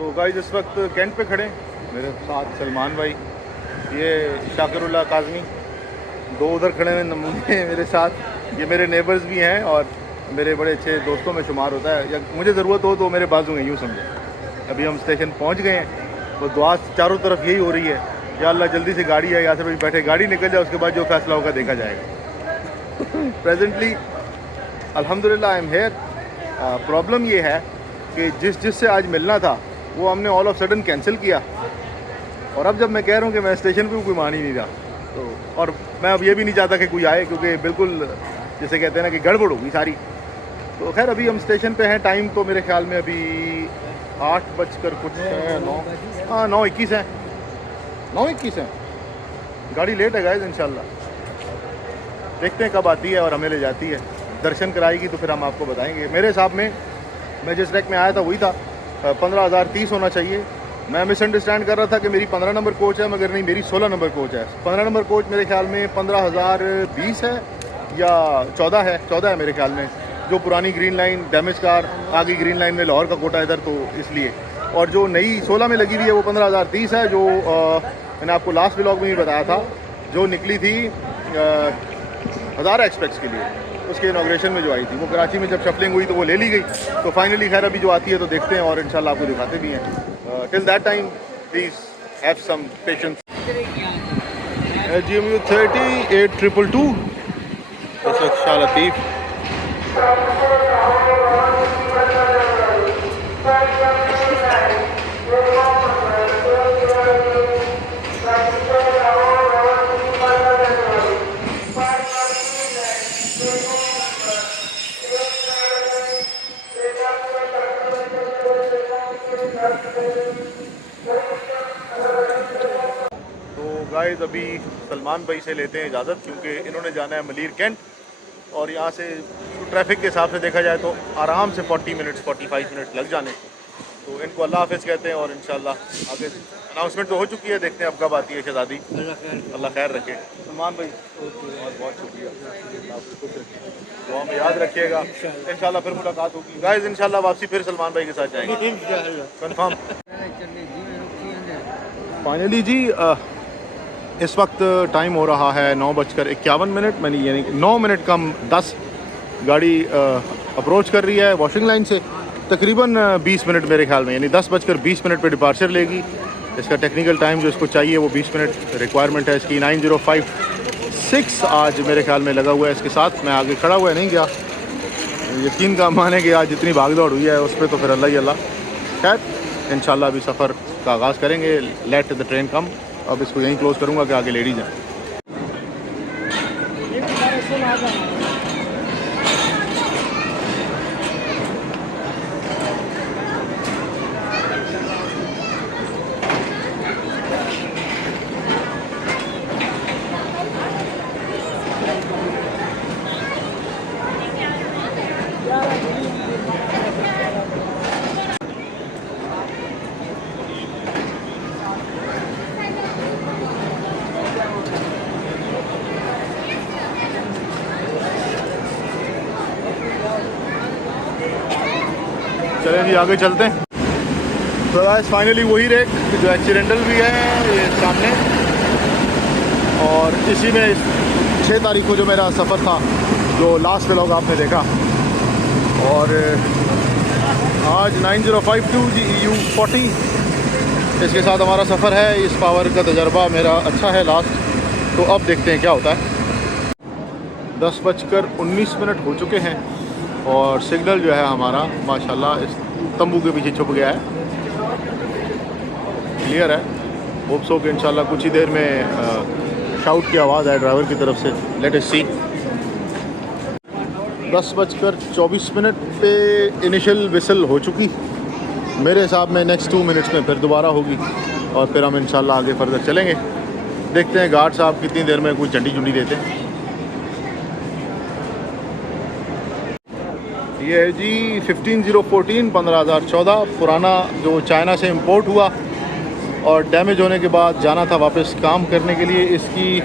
तो गाइस इस वक्त कैंट पे खड़े मेरे साथ सलमान भाई, ये शाकिरुल्लाह काज़मी, दो उधर खड़े हुए नमूने मेरे साथ। ये मेरे नेबर्स भी हैं और मेरे बड़े अच्छे दोस्तों में शुमार होता है, या मुझे ज़रूरत हो तो मेरे बाजू में, यूँ समझे। अभी हम स्टेशन पहुंच गए हैं, वो दुआ चारों तरफ यही हो रही है, या अल्लाह जल्दी से गाड़ी है, यहाँ से भी बैठे गाड़ी निकल जाए, उसके बाद जो फैसला होगा देखा जाएगा। प्रेजेंटली अल्हम्दुलिल्लाह आई एम हेयर। प्रॉब्लम ये है कि जिससे आज मिलना था वो हमने ऑल ऑफ सडन कैंसिल किया, और अब जब मैं कह रहा हूँ कि मैं स्टेशन पे कोई मान ही नहीं रहा, तो और मैं अब ये भी नहीं चाहता कि कोई आए, क्योंकि बिल्कुल जैसे कहते हैं ना कि गड़बड़ होगी सारी। तो खैर अभी हम स्टेशन पे हैं, टाइम तो मेरे ख्याल में अभी 8 बजकर कुछ है, 9:21 है, 9:21 है। गाड़ी लेट है गाइस, इंशाल्लाह देखते हैं कब आती है और हमें ले जाती है, दर्शन कराएगी तो फिर हम आपको बताएंगे। मेरे हिसाब में मैं जिस रैक में आया था वही था, 15,030 होना चाहिए। मैं मिसअंडरस्टैंड कर रहा था कि मेरी 15 नंबर कोच है, मगर नहीं, मेरी 16 नंबर कोच है। 15 नंबर कोच मेरे ख्याल में 15,020 है या 14 है, 14 है मेरे ख्याल में, जो पुरानी ग्रीन लाइन डैमेज कार आ गई ग्रीन लाइन में, लाहौर का कोटा इधर, तो इसलिए। और जो नई 16 में लगी हुई है वो 15,030 है, जो मैंने आपको लास्ट व्लॉग में भी बताया था, जो निकली थी हज़ारा एक्सप्रेस के लिए, उसके इनॉग्रेशन में जो आई थी, वो कराची में जब शफलिंग हुई तो वो ले ली गई। तो फाइनली खैर अभी जो आती है तो देखते हैं, और इंशाल्लाह आपको दिखाते भी हैं। Till that time please have some patience. GMU 3822 इस वक्त शाह लतीफ़। गाइस अभी सलमान भाई से लेते हैं इजाज़त, क्योंकि इन्होंने जाना है मलीर कैंट, और यहाँ से ट्रैफिक के हिसाब से देखा जाए तो आराम से 40 मिनट्स 45 मिनट्स लग जाने। तो इनको अल्लाह हाफ़िज़ कहते हैं, और इंशाल्लाह आगे अनाउंसमेंट तो हो चुकी है, देखते हैं अब कब आती है शहज़ादी। अल्लाह खैर रखे। सलमान भाई बहुत बहुत शुक्रिया, दुआ में याद रखिएगा, इंशाल्लाह फिर मुलाकात होगी। गाइस इंशाल्लाह वापसी फिर सलमान भाई के साथ जाएंगे कंफर्म। फाइनली जी इस वक्त टाइम हो रहा है 9:51, यानी 9 मिनट कम 10। गाड़ी अप्रोच कर रही है वॉशिंग लाइन से, तकरीबन 20 मिनट मेरे ख्याल में, यानी 10:20 पे डिपार्चर लेगी। इसका टेक्निकल टाइम जो इसको चाहिए वो 20 मिनट रिक्वायरमेंट है इसकी। 9056 आज मेरे ख्याल में लगा हुआ है इसके साथ। मैं आगे खड़ा हुआ नहीं गया, यकीन का माने कि आज जितनी भाग दौड़ हुई है उस पर तो फिर अल्लाह ही अल्लाह। खैर इंशाल्लाह अभी सफ़र का आगाज़ करेंगे। लेट द ट्रेन कम। अब इसको यहीं क्लोज़ करूँगा कि आगे लेडीज़ हैं। चलें जी आगे चलते हैं। तो गाइस फाइनली वही रेक जो एक्सीडेंटल भी है ये सामने, और इसी में 6 तारीख को जो मेरा सफ़र था, जो लास्ट व्लॉग आपने देखा, और आज 9052 GEU 40 इसके साथ हमारा सफ़र है। इस पावर का तजर्बा मेरा अच्छा है लास्ट, तो अब देखते हैं क्या होता है। 10:19 हो चुके हैं, और सिग्नल जो है हमारा माशाल्लाह इस तंबू के पीछे छुप गया है, क्लियर है। होप सो कि इंशाल्लाह कुछ ही देर में शाउट की आवाज़ आए ड्राइवर की तरफ से। लेट अस सी। 10:24 पे इनिशियल विसल हो चुकी, मेरे हिसाब में नेक्स्ट 2 मिनट्स में फिर दोबारा होगी, और फिर हम इंशाल्लाह आगे फर्दर चलेंगे। देखते हैं गार्ड साहब कितनी देर में कोई झंडी झुंडी देते हैं। ये है जी 15014 15,014, पुराना जो चाइना से इंपोर्ट हुआ और डैमेज होने के बाद जाना था वापस काम करने के लिए। इसकी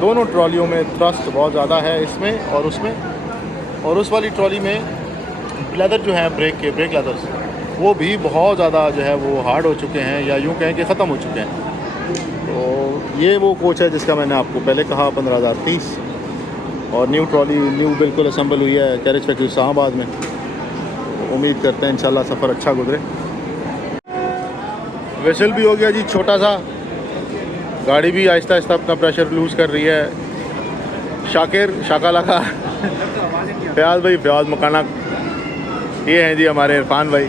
दोनों ट्रॉलियों में थ्रस्ट बहुत ज़्यादा है, इसमें और उसमें, और उस वाली ट्रॉली में लेदर जो है ब्रेक लेदर्स वो भी बहुत ज़्यादा जो है वो हार्ड हो चुके हैं, या यूँ कहें कि ख़त्म हो चुके हैं। तो ये वो कोच है जिसका मैंने आपको पहले कहा 15,030, और न्यू ट्रॉली न्यू बिल्कुल असम्बल हुई है कैरेज फैक्ट्री इस्लामाबाद में। तो उम्मीद करते हैं इंशाल्लाह सफ़र अच्छा गुजरे। वेसल भी हो गया जी छोटा सा, गाड़ी भी आहिस्ता आहिस्ता अपना प्रेशर लूज़ कर रही है। शाकिर शाकाला का फयाज भाई, फयाज मकाना, ये हैं जी हमारे इरफान भाई।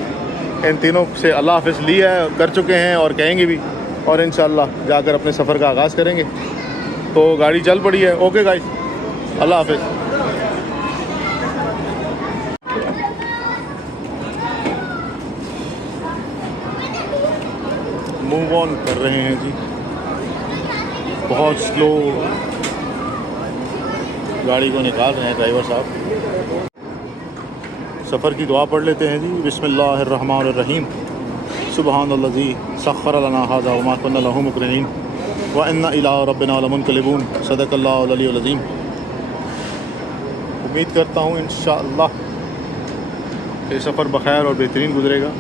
इन तीनों से अल्लाह हाफ़िज़ ली है, कर चुके हैं और कहेंगे भी, और इंशाल्लाह जाकर अपने सफ़र का आगाज़ करेंगे। तो गाड़ी चल पड़ी है। ओके गाइस, अल्लाह हाफ़िज़। मूव ऑन कर रहे हैं जी, बहुत स्लो गाड़ी को निकाल रहे हैं ड्राइवर साहब। सफ़र की दुआ पढ़ लेते हैं जी। बिस्मिल्लाहिर्रहमानिर्रहीम। सुब्हानल्लज़ी सख़्ख़र लना हाज़ा व मा कुन्ना लहू मुक़रिनीन व इन्ना इला रब्बिना लमुनक़लिबून। सदक़ल्लाहुल अलीयुल अज़ीम। उम्मीद करता हूँ इंशाअल्लाह कि सफ़र बख़ैर और बेहतरीन गुजरेगा।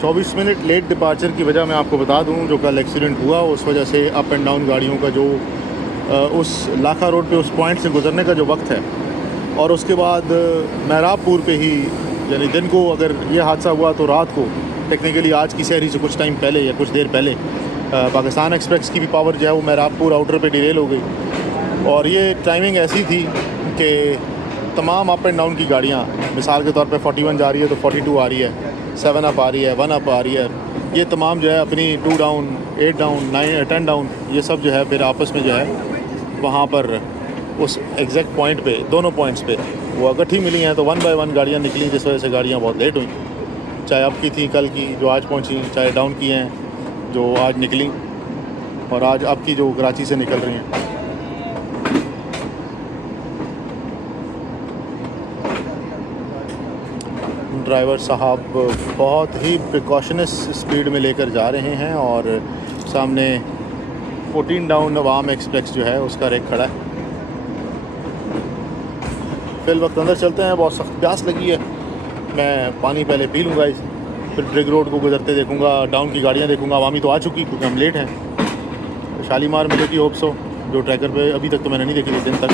चौबीस मिनट लेट डिपार्चर की वजह मैं आपको बता दूं, जो कल एक्सीडेंट हुआ उस वजह से अप एंड डाउन गाड़ियों का जो उस लाखा रोड पे उस पॉइंट से गुज़रने का जो वक्त है, और उसके बाद महराबपुर पे ही, यानी दिन को अगर ये हादसा हुआ तो रात को टेक्निकली आज की सहरी से कुछ टाइम पहले या कुछ देर पहले पाकिस्तान एक्सप्रेस की भी पावर जो है वो महराबपुर आउटर पे डिरेल हो गई। और ये टाइमिंग ऐसी थी कि तमाम अप एंड डाउन की गाड़ियाँ, मिसाल के तौर पे 41 जा रही है तो 42 आ रही है, 7 अप आ रही है, 1 अप आ रही है, ये तमाम जो है अपनी 2 डाउन, 8 डाउन, 9, 10 डाउन, ये सब जो है फिर आपस में जो है वहाँ पर उस एग्जैक्ट पॉइंट पे, दोनों पॉइंट्स पे वो इकट्ठी मिली हैं। तो 1 बाय 1 गाड़ियाँ निकली, जिस वजह से गाड़ियाँ बहुत लेट हुई, चाहे अब की थी, कल की जो आज पहुँची, चाहे डाउन की हैं जो आज निकली, और आज अब की जो कराची से निकल रही हैं। ड्राइवर साहब बहुत ही प्रिकॉशनस स्पीड में लेकर जा रहे हैं, और सामने 14 डाउन अवाम एक्सप्रेस जो है उसका रेक खड़ा है। फिल वक्त अंदर चलते हैं, बहुत सख्त प्यास लगी है। मैं पानी पहले पी लूँगा, फिर ड्रिग रोड को गुजरते देखूँगा, डाउन की गाड़ियाँ देखूँगा। अवामी तो आ चुकी क्योंकि हम लेट हैं। शालीमार मिलेगी होप सो, जो ट्रैकर पे अभी तक तो मैंने नहीं देखी थी दिन तक।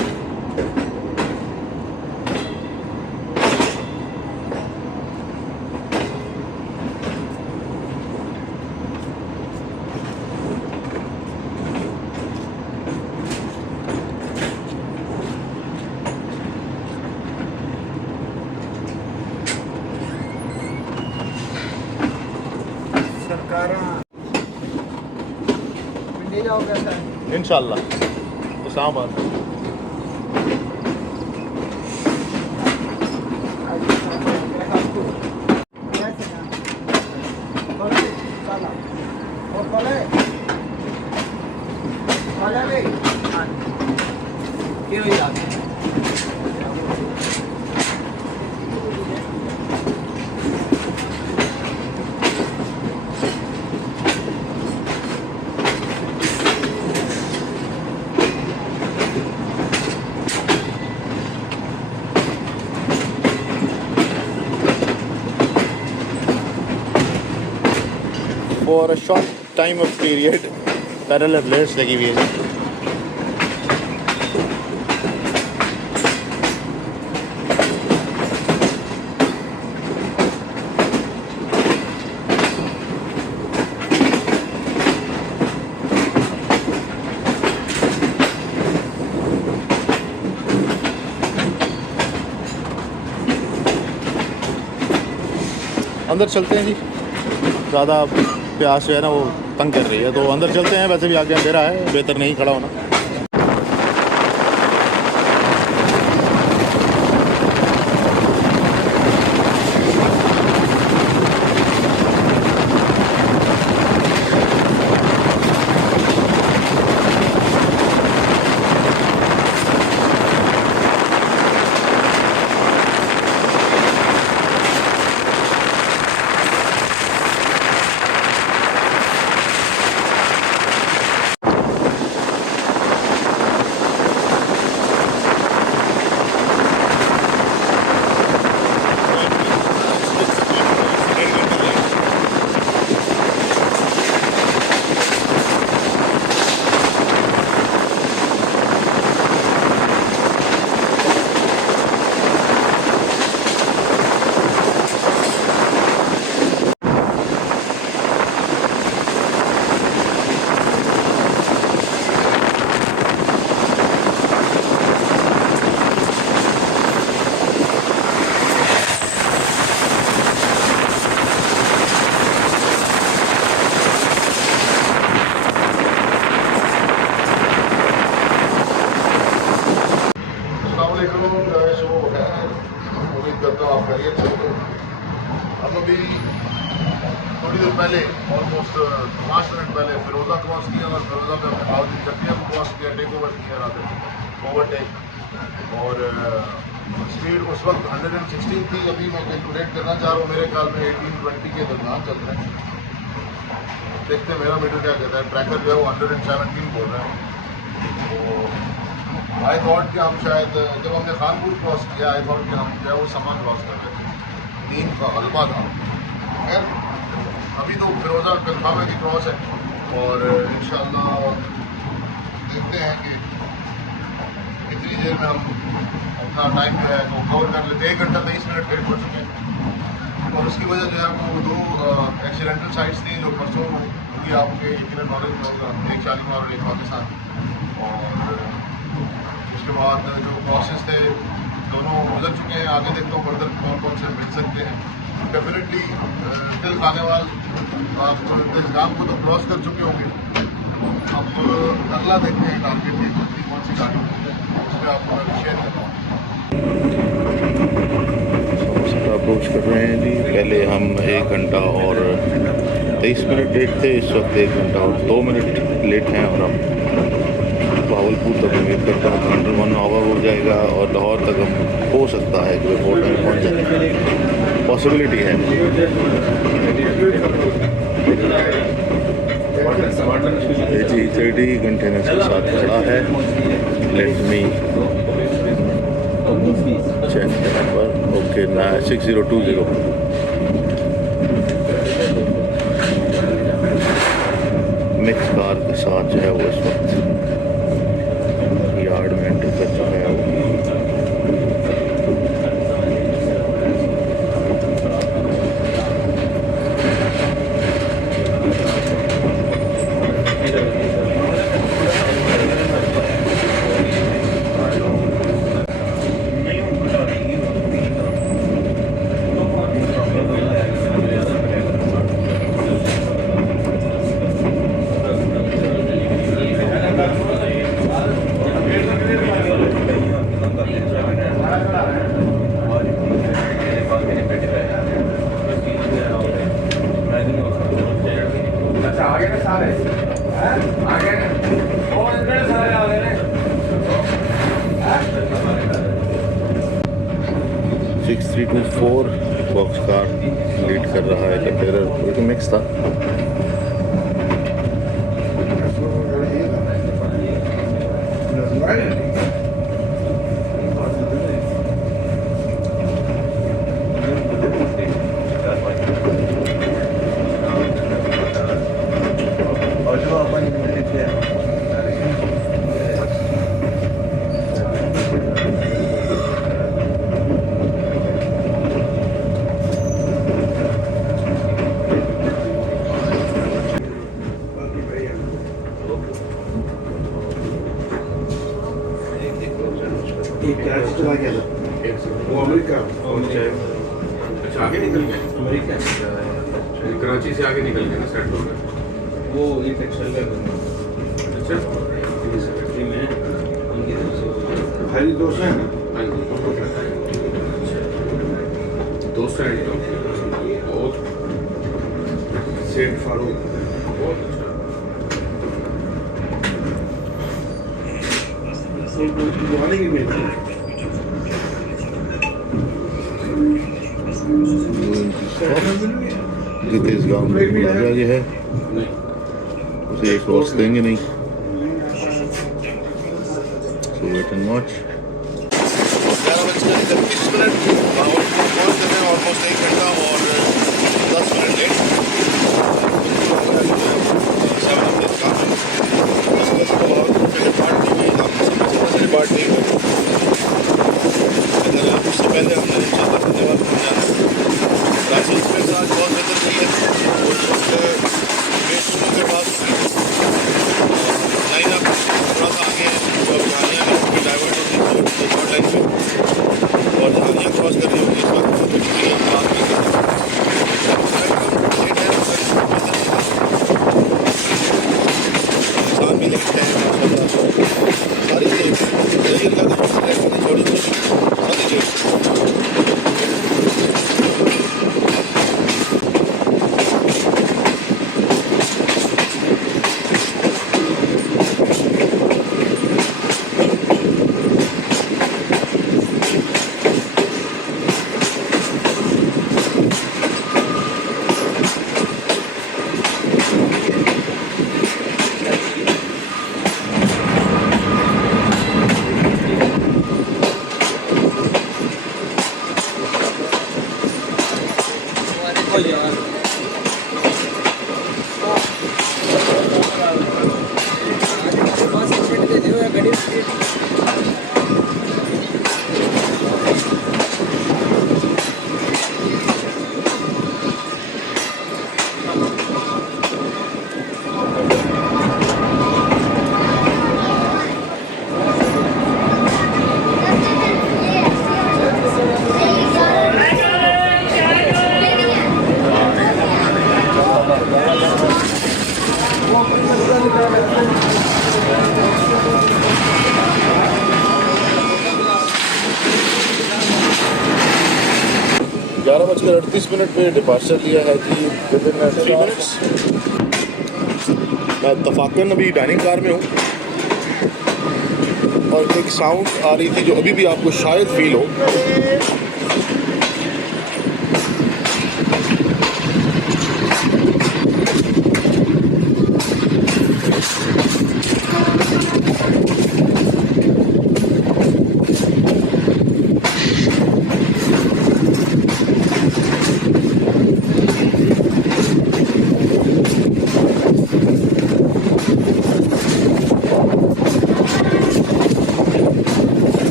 इंशाल्लाह Islamabad. For a short time of period parallel let's लगी हुई है। अंदर चलते हैं जी, ज़्यादा प्यास जो है ना वो तंग कर रही है, तो अंदर चलते हैं। वैसे भी आगे अंधेरा है, बेहतर नहीं खड़ा होना। शो है, उम्मीद करता हूँ आप खैरियत से हो। हम अभी थोड़ी देर पहले ऑलमोस्ट 5 मिनट पहले फिरोज़ा क्रॉस किया और फिरोज़ा पे अपने भाव की चटनियाँ को क्रॉस किया, टेक ओवर किया ओवरटेक। और स्पीड उस वक्त 116 थी, अभी मैं कैलकुलेट करना चाह रहा हूँ, मेरे ख्याल में 18-20 के दरमियान चल रहे हैं। देखते हैं मेरा मीटर क्या कहता है। ट्रैकर जो है वो 117 बोल रहा है। तो आई थॉट कि हम शायद जब हमने खानपुर क्रॉस किया, आई थॉट कि हम जो है वो सामान क्रॉस कर रहे थे, 3 का हलवा था। खैर अभी तो फिरोज़ा कन्फर्म है कि क्रॉस है और इंशाअल्लाह देखते हैं कि कितनी देर में हम अपना टाइम जो है वो कवर कर लेते हैं। 1 घंटा 23 मिनट लेट हो चुके हैं और उसकी वजह जो है वो 2 एक्सीडेंटल साइट्स थी जो परसों की आपके यकीन नॉलेज में होगा, एक शालीमार और एक पाकिस्तान। और उसके बाद जो क्रॉसेस थे दोनों गुजर चुके हैं। आगे देखता हूँ फर्दर कौन कौन से मिल सकते हैं। डेफिनेटली दिल खाने वाले आप इंतजाम को तो क्रॉस कर चुके होंगे। अब अगला देखते हैं टारगेट की कौन सी गाड़ी उस पर आपको मैं शेयर करता हूँ। अप्रोच कर रहे हैं जी। पहले हम 1 घंटा और 23 मिनट लेट थे, इस वक्त 1 घंटा और 2 मिनट लेट हैं और हम भावलपुर तक उम्मीद करता हूँ 101 आवर हो जाएगा और लाहौर तक हम हो सकता है कि एयरपोर्ट में पहुँच जाए, पॉसिबिलिटी है। जी 30 कंटेनर्स के साथ खड़ा है। Let me check number, okay ना 6020। मिक्स कार के साथ जो है वो इस वक्त यार्ड में एंटर कर चुका है वो। बॉक्स कार लीड कर रहा है कंटेनर, बिल्कुल मिक्स था। चला गया था वो अमेरिका। अच्छा आगे निकल गया अमेरिका, कराची से आगे निकल गया ना, सेट हो गया वो ये टेक्सटाइल का। अच्छा फैक्ट्री में उनकी तरफ से भाई दोस्त हैं। हाँ जी दोस्त हैं जी, बहुत सेठ फारूक बहुत अच्छा बुआने की मिलती है। इस गाँव में आगे है उसे एक क्रॉस देंगे नहीं, सो वेट एंड वॉच। 11:31 ऑलमोस्ट 1 घंटा और 10 मिनट लेट। पार्ट नहीं हुआ, उससे पहले हमने इंशाअल्लाह धन्यवाद पहुँचाना है। लाइसेंस के साथ बहुत बेहतर नहीं है और उस वक्त गेट शुरू के बाद लाइन अप थोड़ा सा आगे जो धानियाँ में डाइवर्ट होती है शॉर्ट लाइन में और धानियाँ क्रॉस करनी होगी। इस वक्त तो कुछ नहीं है बात इंसान भी लेट है, सारी छोटी छोटी 11:38 पे डिपार्चर लिया है जी विद इन 3 मिनट्स। मैं तफाकन अभी डाइनिंग कार में हूँ और एक साउंड आ रही थी जो अभी भी आपको शायद फील हो।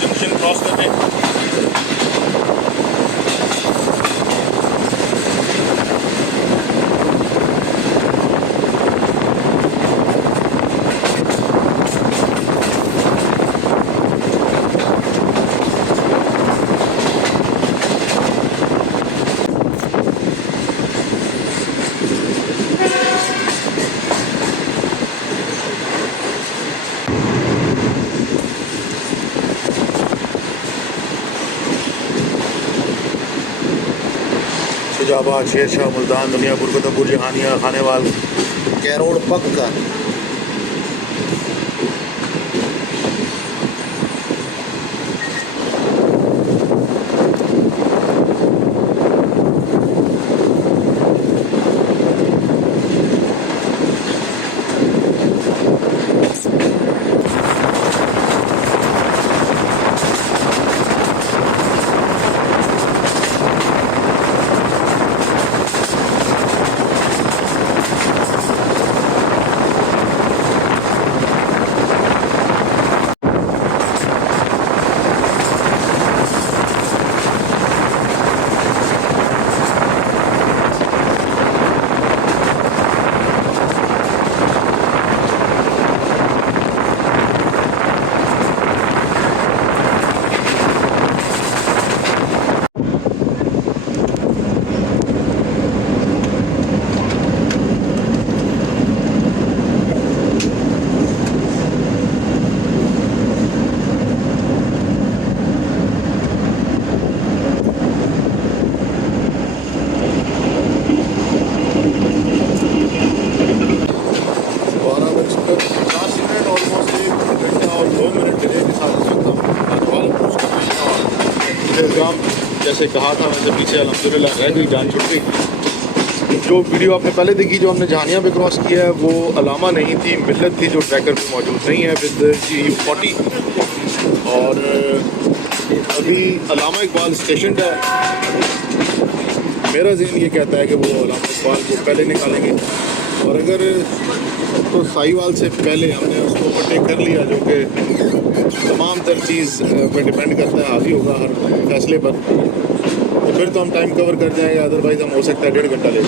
जंक्शन क्रॉस करने शाहबाद, शेरशाह, मुल्तान, दुनियापुर, कुतुबपुर, जहानिया, खानेवाल, कैरोड़, पक्का। जैसे कहा था वैसे पीछे अल्हम्दुलिल्लाह रह गई, जान छुट गई। जो वीडियो आपने पहले देखी जो हमने जहानिया पे क्रॉस किया है वो अलामा नहीं थी, मिल्लत थी जो ट्रैकर पे मौजूद नहीं है विद GU40। और अभी अलामा इकबाल स्टेशन है। मेरा ज़हन ये कहता है कि वो अलामा इकबाल को पहले निकालेंगे और अगर तो साहिवाल से पहले हमने उसको ओवरटेक कर लिया, जो कि तमाम तर चीज़ पर डिपेंड करता है, हावी होगा हर फैसले पर, तो फिर तो हम टाइम कवर कर जाएंगे, अदरवाइज़ हम हो सकता है 1.5 घंटा late.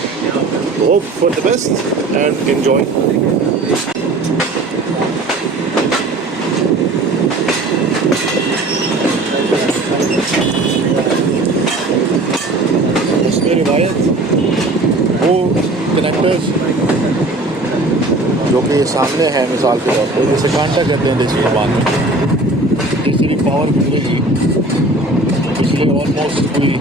Hope for the best and enjoy. उसमें रिवायत वो कनेक्टर्स जो कि सामने है, मिसाल के तौर पर जैसे कांटा कहते हैं देसी जबान में, तीसरी पावर गुजरेगी पिछले ऑलमोस्ट कोई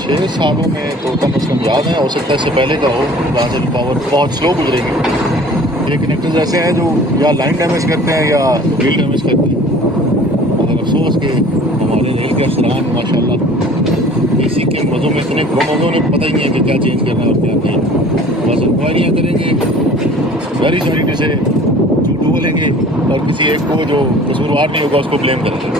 6 सालों में, तो कम अज़ कम याद है, हो सकता है इससे पहले का हो, जहाँ से पावर बहुत स्लो गुजरेगी। ये कनेक्टर्स ऐसे हैं जो या लाइन डैमेज करते हैं या व्हील डैमेज करते हैं। मगर अफसोस कि हमारे रेल के अफसरान माशाल्लाह इसी के मज़ों में इतने गुम ने पता ही नहीं है कि क्या चेंज करना है और क्या नहीं। बस इंक्वायरियाँ करेंगे, सारी चीज़ें झूठ बोलेंगे और किसी एक को जो कसूरवार नहीं होगा उसको ब्लेम करेंगे।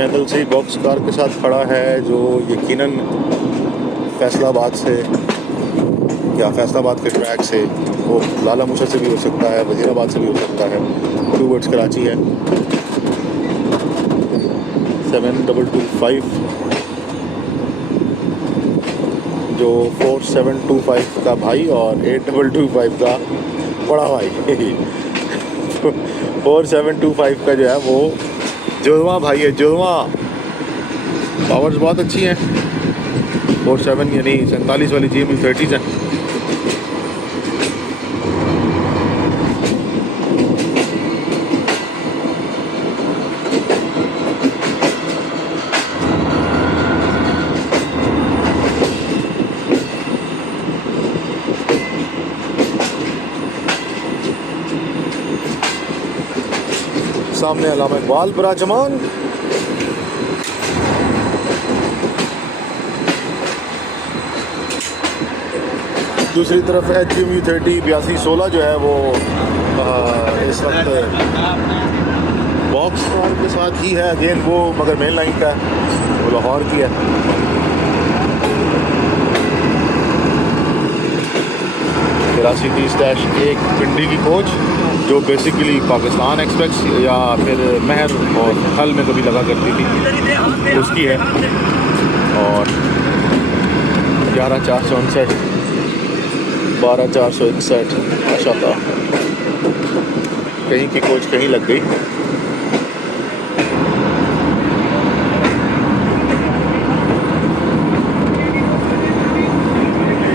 एनएलसी बॉक्स कार के साथ खड़ा है जो यकीनन फैसलाबाद से या फैसलाबाद के ट्रैक से वो लाला मुशा से भी हो सकता है, वज़ीराबाद से भी हो सकता है, टूवर्ड्स कराची है। 7225 जो 4725 का भाई और 8225 का बड़ा भाई 4725 का जो है वो जुड़वा भाई है, जुड़वा। पावर्स बहुत अच्छी हैं। 47 यानी 47 वाली GMU30 है। सामने अल्लामा इकबाल विराजमान। दूसरी तरफ HMU30 8216 जो है वो इस वक्त बॉक्स कार के साथ ही है अगेन वो, मगर मेन लाइन का है, वो लाहौर की है। तिरासी 30-1 पिंडी की कोच जो बेसिकली पाकिस्तान एक्सप्रेस या फिर महर और हल में कभी लगा करती थी उसकी है। और 11459 12461 माशाल्लाह, कहीं की कोच कहीं लग गई।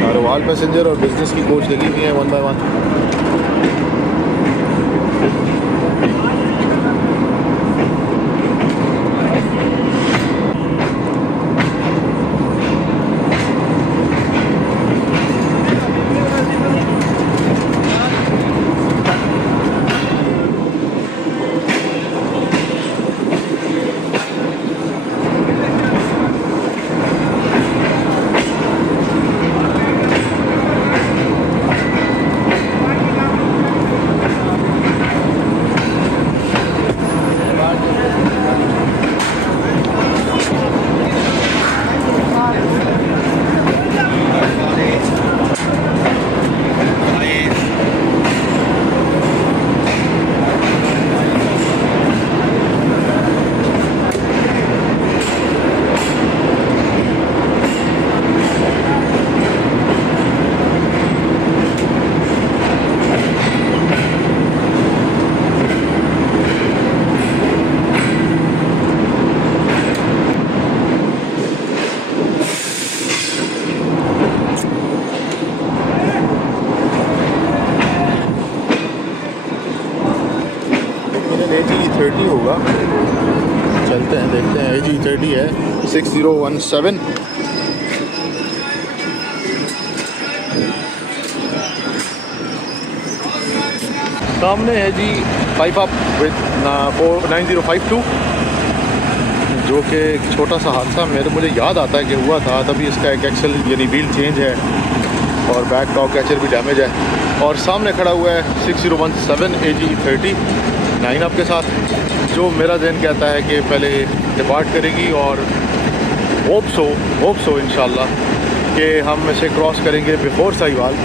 और वाल पैसेंजर और बिजनेस की कोच लगी हुई है 1 बाय 1। AG30 होगा, चलते हैं देखते हैं। AG30 है 6017। सामने है जी 5 अप विद 9052 जो कि एक छोटा सा हादसा मुझे याद आता है कि हुआ था। तभी इसका एक एक्सल यानी व्हील चेंज है और बैक टॉप कैचर भी डैमेज है। और सामने खड़ा हुआ है 6017 AG30 9 आपके साथ, जो मेरा जहन कहता है कि पहले डिपार्ट करेगी और होप सो इंशाल्लाह कि हम इसे क्रॉस करेंगे बिफोर साहिवाल।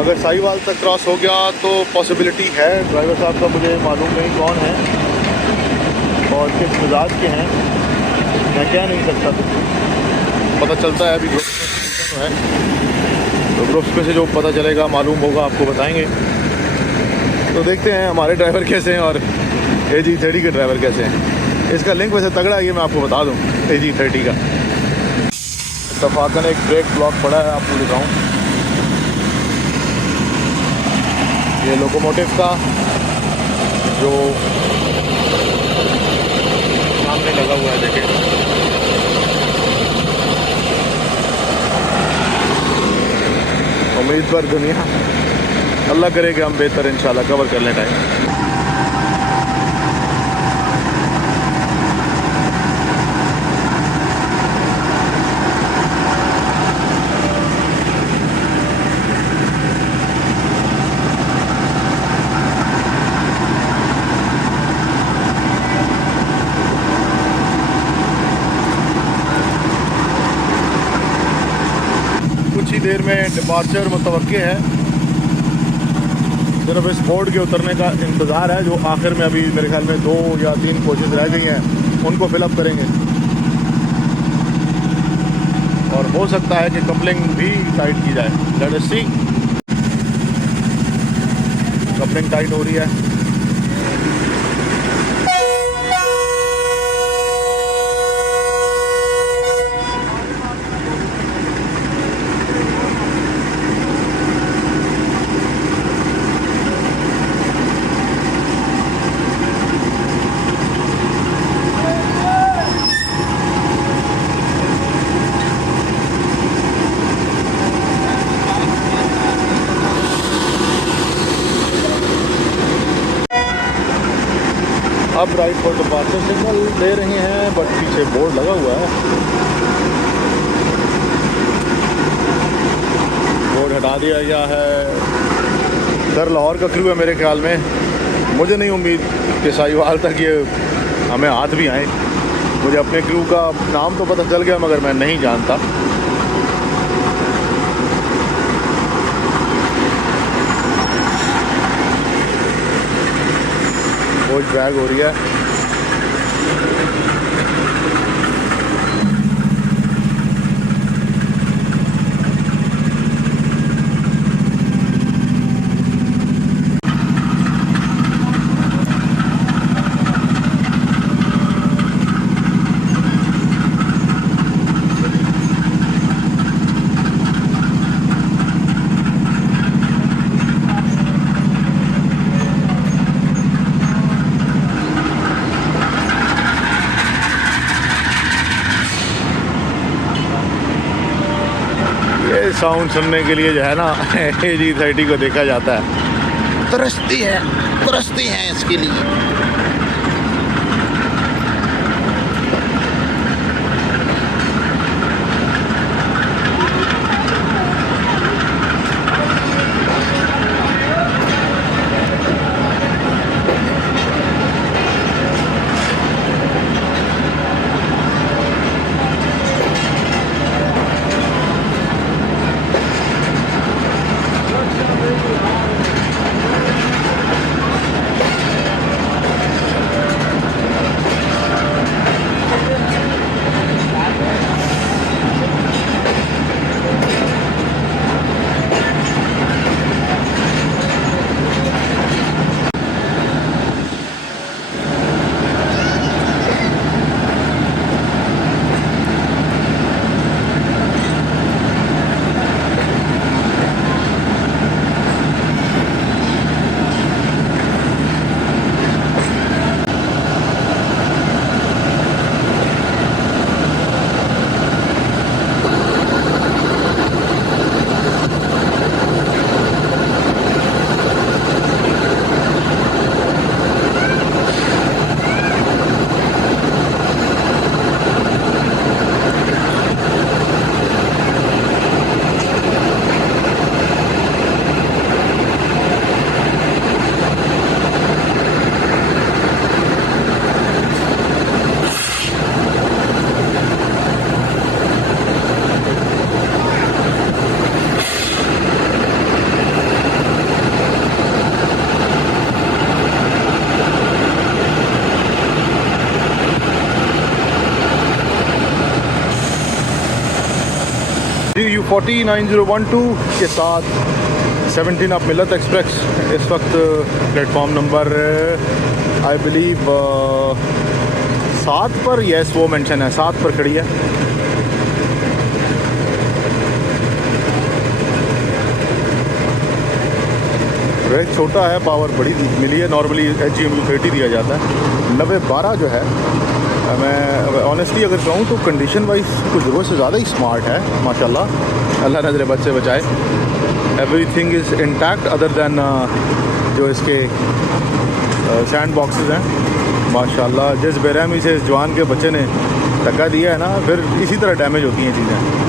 अगर साहिवाल तक क्रॉस हो गया तो पॉसिबिलिटी है। ड्राइवर साहब का मुझे मालूम नहीं कौन है और किस मिजाज के हैं, मैं कह नहीं सकता, पता चलता है अभी ग्रुप है, तो ग्रुप्स में से जो पता चलेगा मालूम होगा आपको बताएंगे। तो देखते हैं हमारे ड्राइवर कैसे हैं और AG30 के ड्राइवर कैसे हैं। इसका लिंक वैसे तगड़ा है, ये मैं आपको बता दूं AG30 का। इत्तफाकन एक ब्रेक ब्लॉक पड़ा है, आपको दिखाऊं, ये लोकोमोटिव का जो सामने लगा हुआ है, देखें। उम्मीद पर दुनिया, अल्लाह करे कि हम बेहतर इंशाल्लाह कवर कर लें टाइम। कुछ ही देर में डिपार्चर मुतवक्के है, सिर्फ इस बोर्ड के उतरने का इंतज़ार है, जो आखिर में अभी मेरे ख्याल में 2 या 3 कोचेज़ रह गई हैं, उनको फिलअप करेंगे। और हो सकता है कि कपलिंग भी टाइट की जाए, लेट अस सी। कपलिंग टाइट हो रही है। अब राइट फॉर डिपार्चर सिग्नल दे रहे हैं, बट पीछे बोर्ड लगा हुआ है, बोर्ड हटा दिया गया है। सर लाहौर का क्रू है मेरे ख्याल में, मुझे नहीं उम्मीद कि साहिवाल तक ये हमें हाथ भी आए। मुझे अपने क्रू का नाम तो पता चल गया, मगर मैं नहीं जानता। कोच ड्रैग हो रही है। साउंड सुनने के लिए जो है ना AG30 को देखा जाता है, तरसती है इसके लिए। 409012 के साथ 17 ऑफ मिलत एक्सप्रेस इस वक्त प्लेटफॉर्म नंबर आई बिलीव 7 पर, यस वो मेंशन है 7 पर खड़ी है। ब्रेक छोटा है, पावर बड़ी मिली है। नॉर्मली HGMU 30 दिया जाता है। 9012 जो है, मैं ऑनेस्टली अगर कहूँ तो कंडीशन वाइज कुछ ज़रूरत से ज़्यादा ही स्मार्ट है माशाल्लाह। अल्लाह नज़र बद से बचाए। Everything is intact other than जो इसके सैंड बॉक्सेस हैं माशाल्लाह। जिस बेरहमी से इस जवान के बच्चे ने धक्का दिया है ना, फिर इसी तरह डैमेज होती हैं चीज़ें।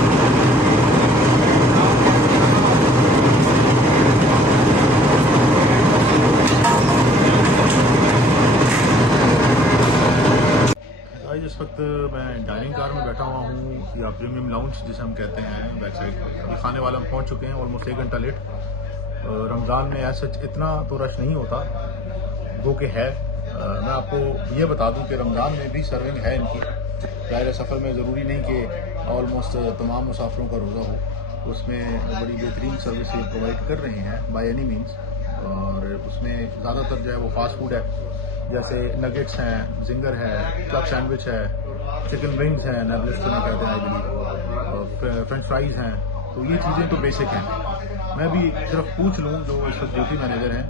इस वक्त मैं डाइनिंग कार में बैठा हुआ हूँ, या प्रीमियम लाउंज जिसे हम कहते हैं, बैक साइड। अभी खाने वाला हम पहुँच चुके हैं, ऑलमोस्ट 1 घंटा लेट। रमज़ान में ऐसा इतना तो रश नहीं होता, वो कि है। मैं आपको ये बता दूं कि रमज़ान में भी सर्विंग है इनकी। ज़ाहिर सफ़र में ज़रूरी नहीं कि ऑलमोस्ट तमाम मुसाफिरों का रोज़ा हो, उसमें बड़ी बेहतरीन सर्विस ये प्रोवाइड कर रहे हैं बाय एनी मीन्स। और उसमें ज़्यादातर जो है वो फास्ट फूड है, जैसे नगेट्स हैं, जिंगर है, क्लब सैंडविच है, चिकन विंग्स हैं, नेबलेस तो नहीं कहते हैं आई बिलीव, फ्रेंच फ्राइज़ हैं। तो ये चीज़ें तो बेसिक हैं। मैं भी सिर्फ पूछ लूँ जो इस वक्त ड्यूटी मैनेजर हैं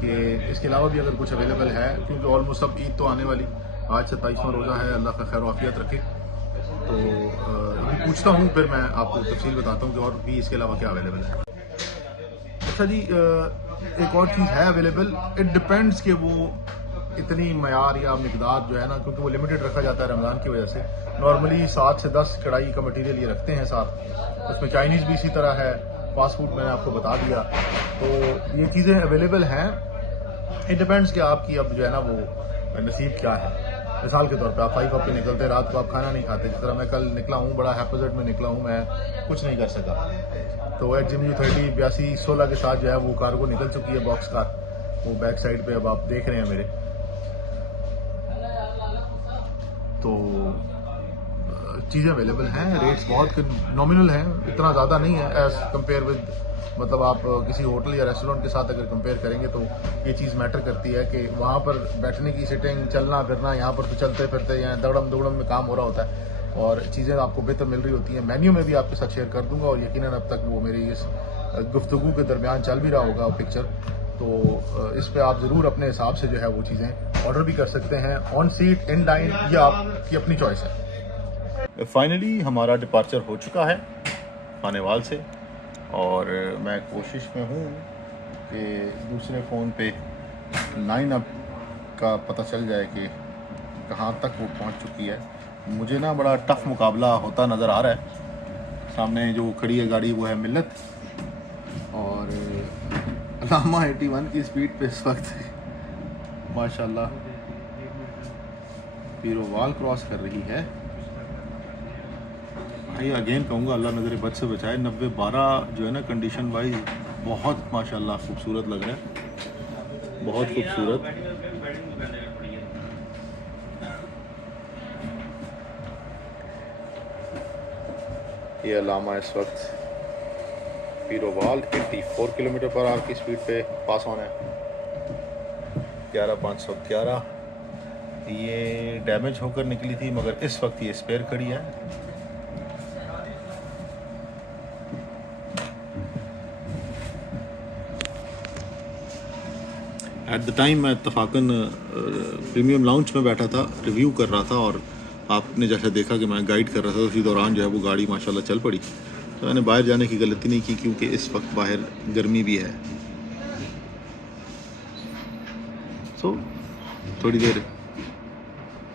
कि इसके अलावा भी अगर कुछ अवेलेबल है, क्योंकि ऑलमोस्ट अब ईद तो आने वाली, आज 27वां रोज़ा है, अल्लाह का खैर वाफियत रखे। तो अभी पूछता हूँ, फिर मैं आपको तफसील बताता हूँ कि और भी इसके अलावा क्या अवेलेबल है। अच्छा जी, एक और चीज़ है अवेलेबल। इट डिपेंड्स कि वो इतनी मयार या मिकदार जो है ना, क्योंकि वो लिमिटेड रखा जाता है रमज़ान की वजह से। नॉर्मली 7 से 10 कढ़ाई का मटेरियल ये रखते हैं साथ। उसमें चाइनीज़ भी इसी तरह है, फास्ट फूड मैंने आपको बता दिया। तो ये चीज़ें अवेलेबल हैं। इट डिपेंड्स कि आपकी अब जो है ना वो नसीब क्या है। मिसाल के तौर पे आप 5 पे निकलते, रात को आप खाना नहीं खाते, जिस तरह मैं कल निकला हूँ, बड़ा हैपोजेट में निकला हूँ, मैं कुछ नहीं कर सका। तो HGMU 30 8216 के साथ जो है वो कार्गो निकल चुकी है, बॉक्स कार, वो बैक साइड पे अब आप देख रहे हैं मेरे। तो चीज़ें अवेलेबल हैं, रेट्स बहुत नॉमिनल हैं, इतना ज़्यादा नहीं है एज़ कम्पेयर विद, मतलब आप किसी होटल या रेस्टोरेंट के साथ अगर कंपेयर करेंगे तो ये चीज़ मैटर करती है कि वहाँ पर बैठने की सीटिंग, चलना फिरना, यहाँ पर तो चलते फिरते या दौड़म दौड़म में काम हो रहा होता है और चीज़ें आपको बेहतर मिल रही होती हैं। मेन्यू में भी आपके साथ शेयर कर दूँगा, और यकीनन अब तक वो मेरी इस गुफ्तगू के दरमियान चल भी रहा होगा पिक्चर, तो इस पे आप ज़रूर अपने हिसाब से जो है वो चीज़ें ऑर्डर भी कर सकते हैं, ऑन सीट, इन डाइन, या आपकी अपनी चॉइस है। फाइनली हमारा डिपार्चर हो चुका है खानेवाल से, और मैं कोशिश में हूँ कि दूसरे फ़ोन पे 9 अप का पता चल जाए कि कहाँ तक वो पहुँच चुकी है। मुझे ना बड़ा टफ मुकाबला होता नज़र आ रहा है। सामने जो खड़ी है गाड़ी वो है मिल्लत, और अलामा 81 की स्पीड पे इस वक्त माशाल्लाह पीरोवाल क्रॉस कर रही है। भाई अगेन कहूँगा अल्लाह नज़र बद से बचाए। 9012 जो है ना, कंडीशन वाइज बहुत माशाल्लाह खूबसूरत लग रहा है, बहुत खूबसूरत। ये अलामा इस वक्त पीरोवाल 84 किलोमीटर पर आवर की स्पीड पे पास ऑन है। 11511 ये डैमेज होकर निकली थी, मगर इस वक्त ये स्पेयर खड़ी है। एट द टाइम मैं इत्तफाकन प्रीमियम लाउंज में बैठा था, रिव्यू कर रहा था, और आपने जैसे देखा कि मैं गाइड कर रहा था, उसी दौरान जो है वो गाड़ी माशाल्लाह चल पड़ी। तो मैंने बाहर जाने की गलती नहीं की, क्योंकि इस वक्त बाहर गर्मी भी है। सो थोड़ी देर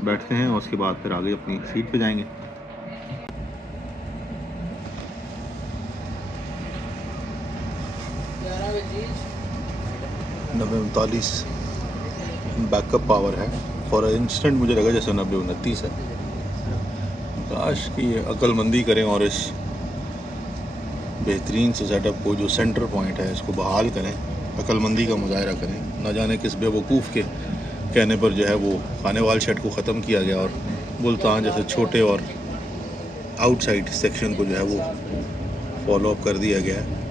बैठते हैं और उसके बाद फिर आगे अपनी सीट पे जाएंगे। नब्बे 39 बैकअप पावर है। फॉर इंस्टेंट मुझे लगा जैसे 90-29 है। काश कि ये अक्लमंदी करें और इस बेहतरीन से सेटअप को, जो सेंटर पॉइंट है, इसको बहाल करें, अक्लमंदी का मुजाहरा करें। न जाने किस बेवकूफ़ के कहने पर जो है वो खानेवाल शेड को ख़त्म किया गया, और मुल्तान जैसे छोटे और आउटसाइड सेक्शन को जो है वो फॉलो अप कर दिया गया है।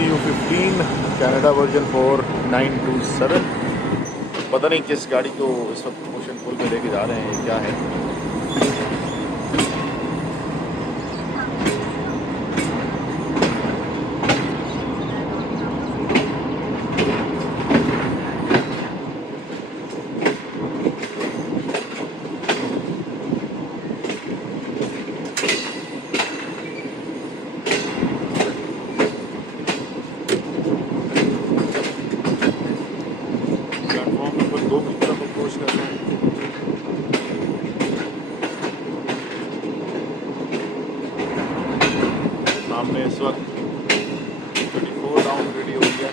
ECU15 Canada version 4927। पता नहीं किस गाड़ी को इस वक्त मोशन पुल में लेके जा रहे हैं, क्या है। प्लेटफॉर्म नंबर 2 की तरफ अप्रोच कर रहे हैं। सामने इस वक्त 34 डाउन रेडी हो गया।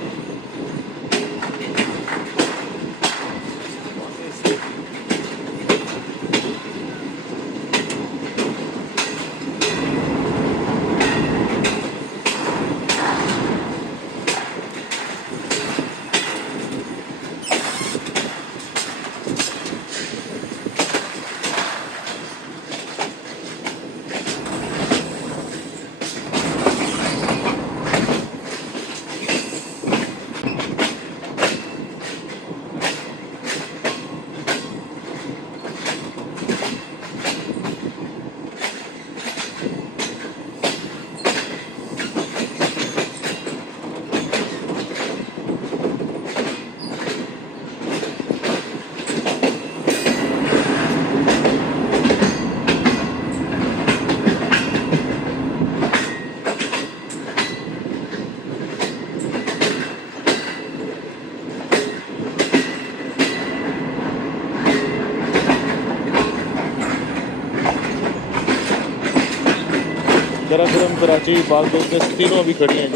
कराकरम, कराची, बाग दोस्त तीनों अभी खड़ी हैं।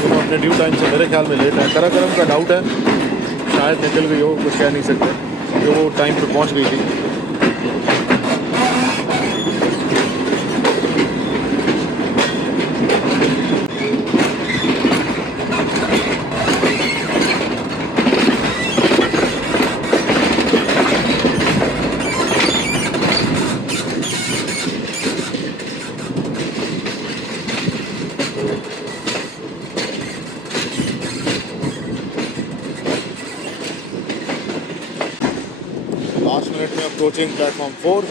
दोनों अपने ड्यू टाइम से मेरे ख्याल में लेट है। कराकरम का डाउट है, शायद निकल गई हो, कुछ कह नहीं सकते, क्योंकि वो टाइम पे पहुंच गई थी। लास्ट मिनट में approaching platform 4।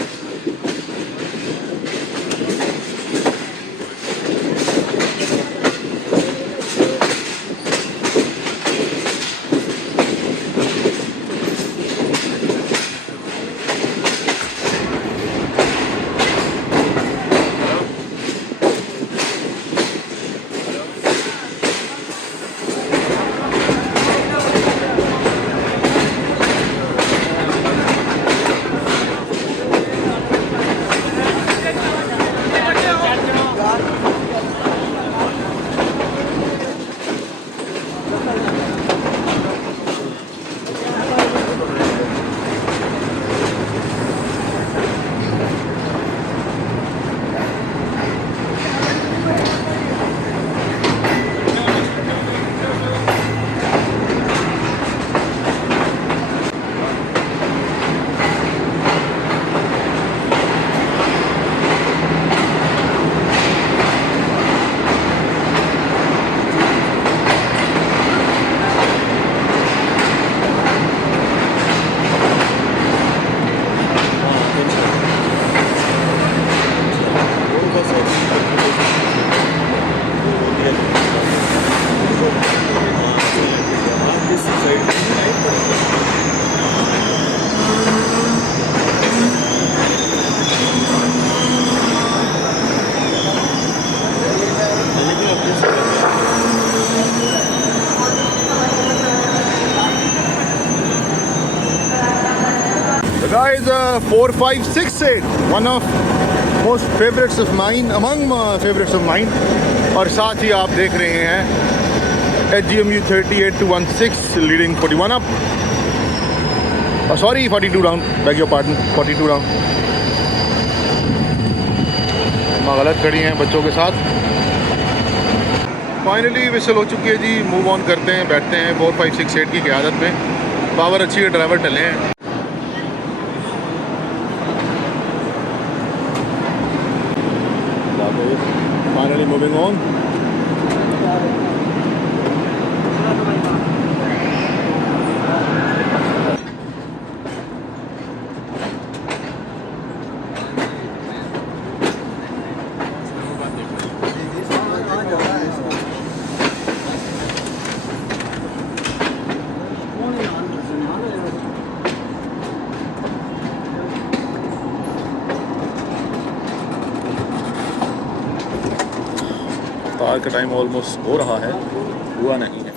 Guys, 4568, one of most favorites of mine, among favorites of mine, और साथ ही आप देख रहे हैं HGMU 38-16 leading 41 up, sorry 42 down, beg your pardon, 42 down। माँ गलत खड़ी हैं बच्चों के साथ। फाइनली विसल हो चुकी है जी, मूव ऑन करते हैं, बैठते हैं 4568 की क़यादत में। पावर अच्छी है, ड्राइवर टले हैं। Finally moving on. इफ्तार का टाइम ऑलमोस्ट हो रहा है, हुआ नहीं है।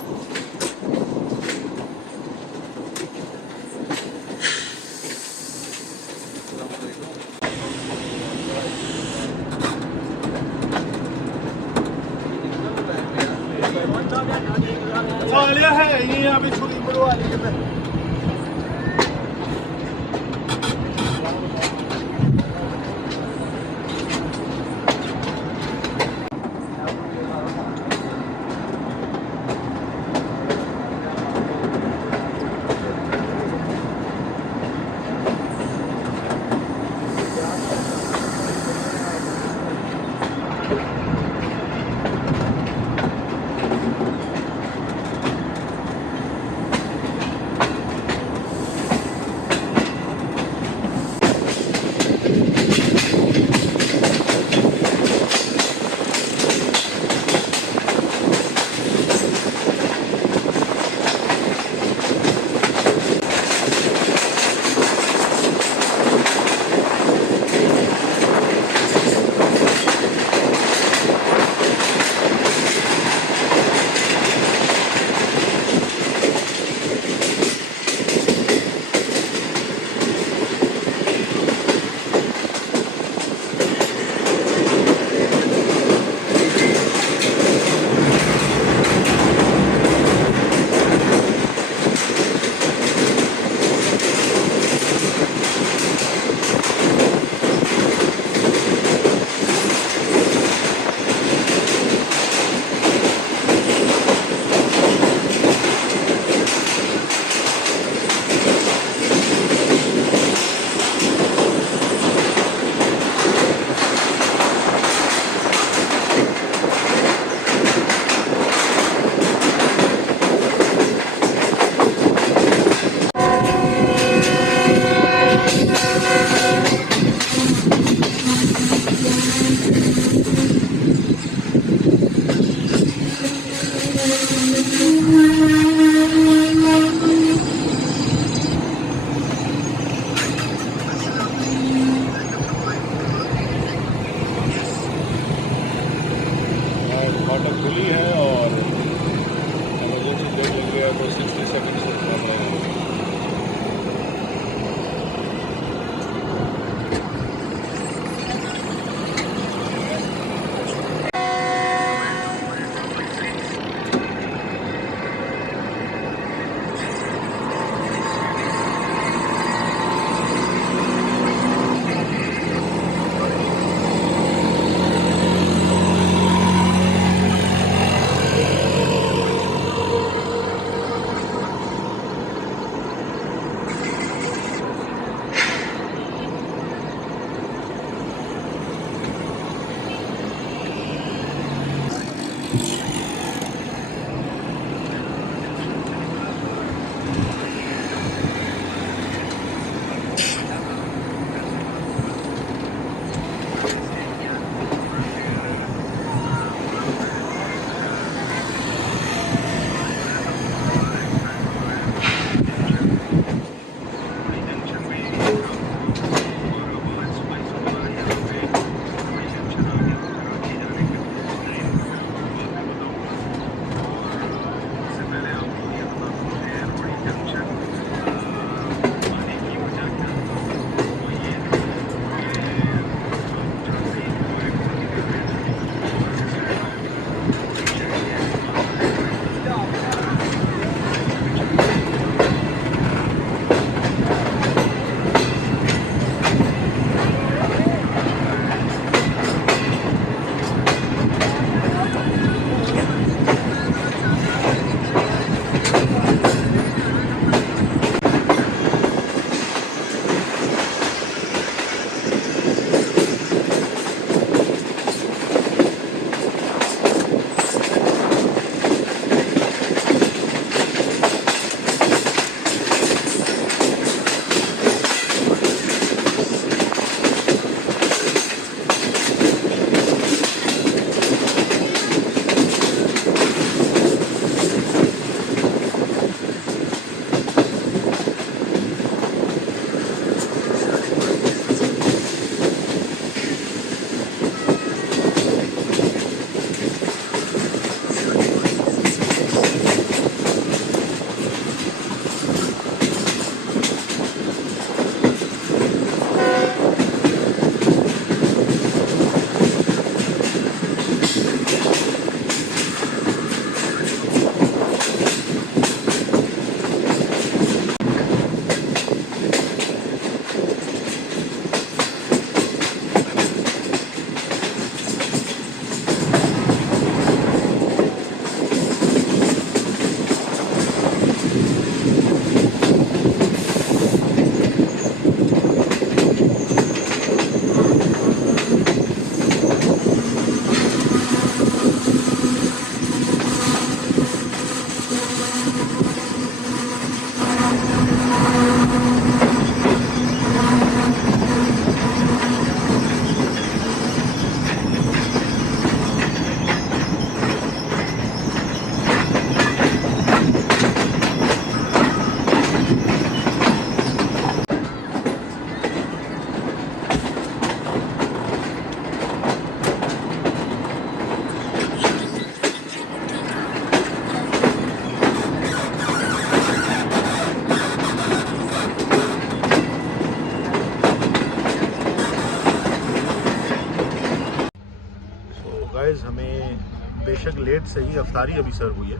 बॉयज़ हमें बेशक लेट सही अफ्तारी अभी सर्व हुई है।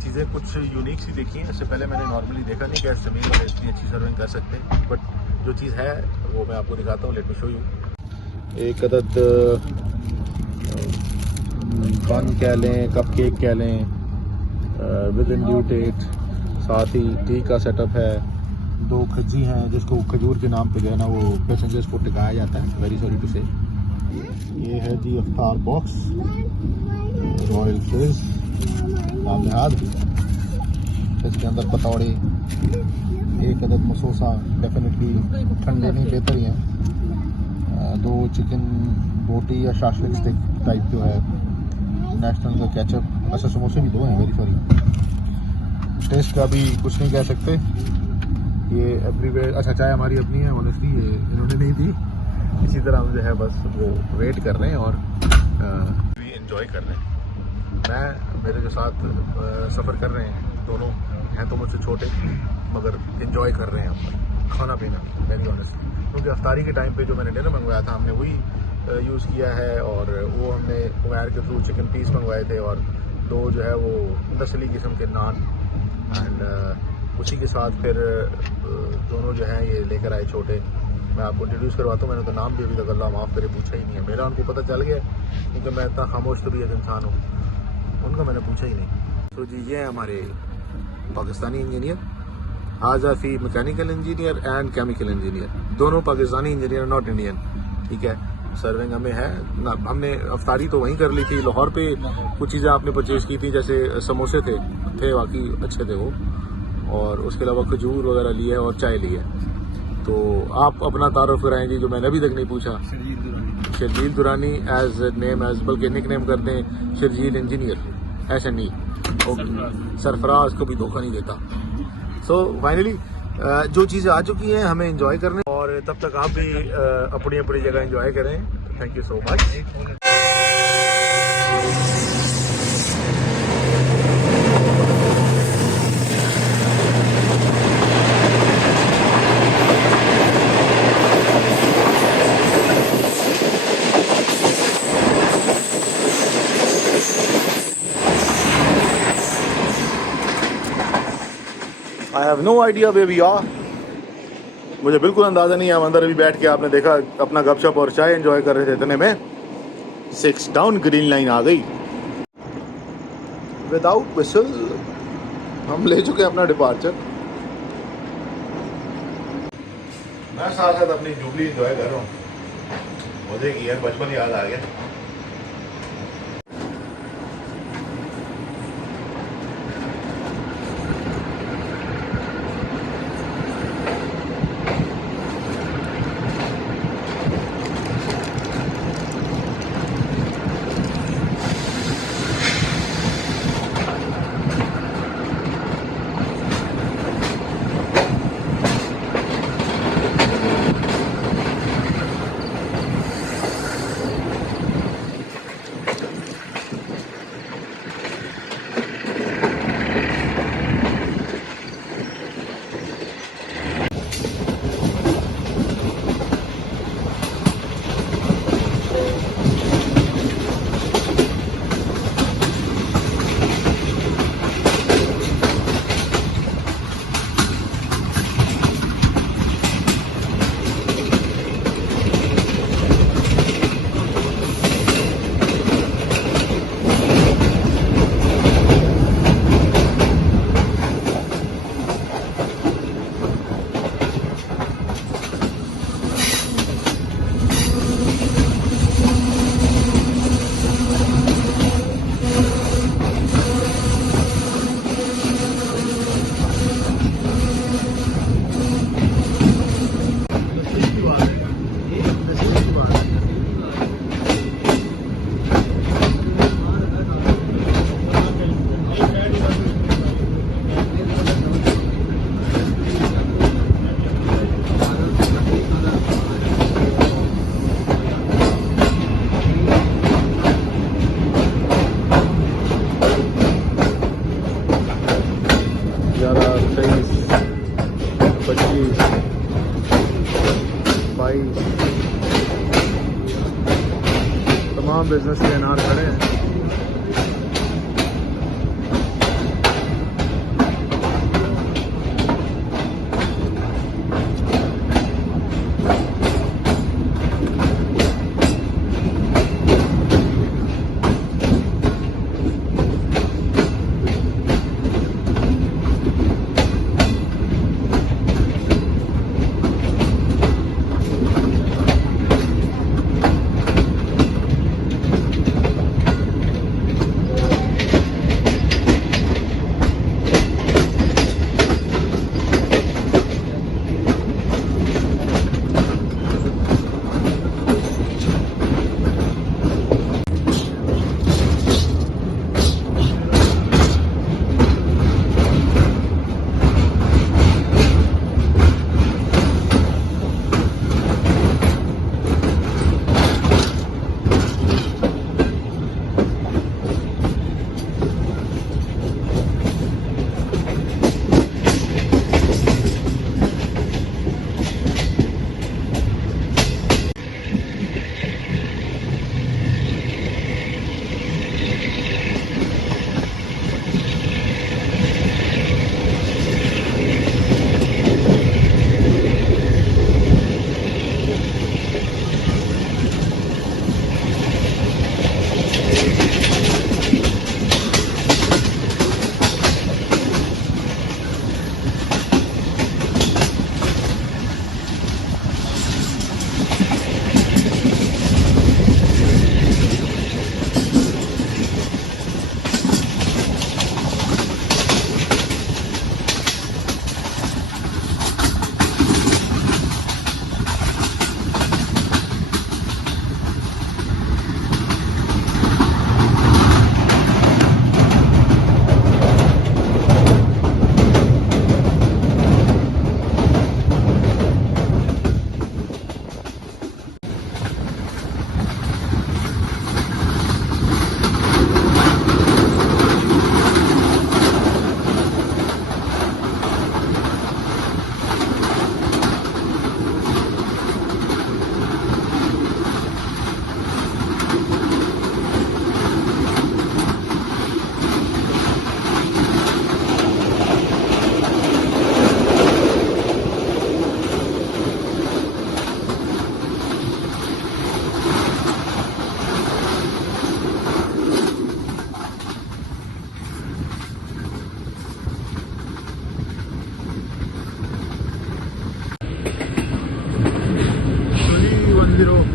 चीज़ें कुछ यूनिक सी देखी हैं, इससे पहले मैंने नॉर्मली देखा नहीं कि ज़मीन वाले इतनी अच्छी सर्विंग कर सकते हैं, बट जो चीज़ है वो मैं आपको दिखाता हूँ। Let me show you. एक अदद बन कह लें, कप केक कह लें, विद इन ड्यू डेट, साथ ही टी का सेटअप है। 2 खज्जी हैं जिसको खजूर के नाम पे जो है ना वो पैसेंजर्स को टिकाया जाता है। वेरी सॉरी टू से। ये है जी अफ्तार बॉक्स, रॉयल फिज, नामनहाद। इसके अंदर पतौड़े, एक अदद मसोसा, डेफिनेटली ठंडे नहीं बेहतर ही हैं। 2 चिकन बोटी या शाशलिक स्टिक टाइप जो है, नेशनल का केचप। अच्छा, समोसे भी 2 हैं, वेरी सॉरी। टेस्ट का भी कुछ नहीं कह सकते, ये एवरीवेयर। अच्छा, चाय हमारी अपनी है, ऑनेस्टली ये इन्होंने नहीं दी। इसी तरह हम जो है बस वो वेट कर रहे हैं और भी इंजॉय कर रहे हैं। मैं, मेरे जो साथ सफ़र कर रहे हैं, दोनों हैं तो मुझसे छोटे, मगर इंजॉय कर रहे हैं हम खाना पीना, वेरी ऑनेस्टली। क्योंकि अफ्तारी के टाइम पे जो मैंने डिनर मंगवाया था, हमने वही यूज़ किया है, और वो हमने उमैर के थ्रू चिकन पीस मंगवाए थे, और 2 जो है वो नस्ली किस्म के नान, एंड उसी के साथ फिर दोनों जो हैं ये लेकर आए छोटे। मैं आपको इंट्रोड्यूस करवाता हूँ। मैंने तो नाम भी अभी तक अल्लाह माफ़ करे पूछा ही नहीं है। मेरा उनको पता चल गया क्योंकि मैं इतना खामोश तबीयत इंसान हूँ, उनका मैंने पूछा ही नहीं। तो जी ये है हमारे पाकिस्तानी इंजीनियर, आज़ाफी mechanical engineer and chemical engineer, दोनों पाकिस्तानी इंजीनियर, नॉट इंडियन। ठीक है, सर्विंग हमें है ना। हमने अफ्तारी तो वहीं कर ली थी लाहौर पे। कुछ चीज़ें आपने परचेज़ की थी, जैसे समोसे थे वाकई अच्छे थे वो, और उसके अलावा खजूर वगैरह लिए और चाय ली है। तो आप अपना तारुफ कराएं जी, जो मैंने अभी तक नहीं पूछा। Sharjeel Durrani as name, as बल्कि निक नेम कर दें शर्जील इंजीनियर, SNE। सरफराज को भी धोखा नहीं देता। सो फाइनली जो चीज़ें आ चुकी हैं हमें इंजॉय करने, और तब तक आप भी अपनी अपनी जगह इंजॉय करें। Thank you so much. I have no idea where we are. मुझे बिल्कुल अंदाज़ा नहीं है। हम अंदर अभी बैठ के, आपने देखा, अपना गपशप और चाय एंजॉय कर रहे थे, इतने में 6 डाउन ग्रीन लाइन आ गई। विदाउट विसल हम ले चुके हैं अपना डिपार्चर। मैं साथ साथ अपनी जुबली एंजॉय कर रहा हूँ। मजे की है, बचपन याद आ गया। तमाम बिजनेस के अनार खड़े हैं।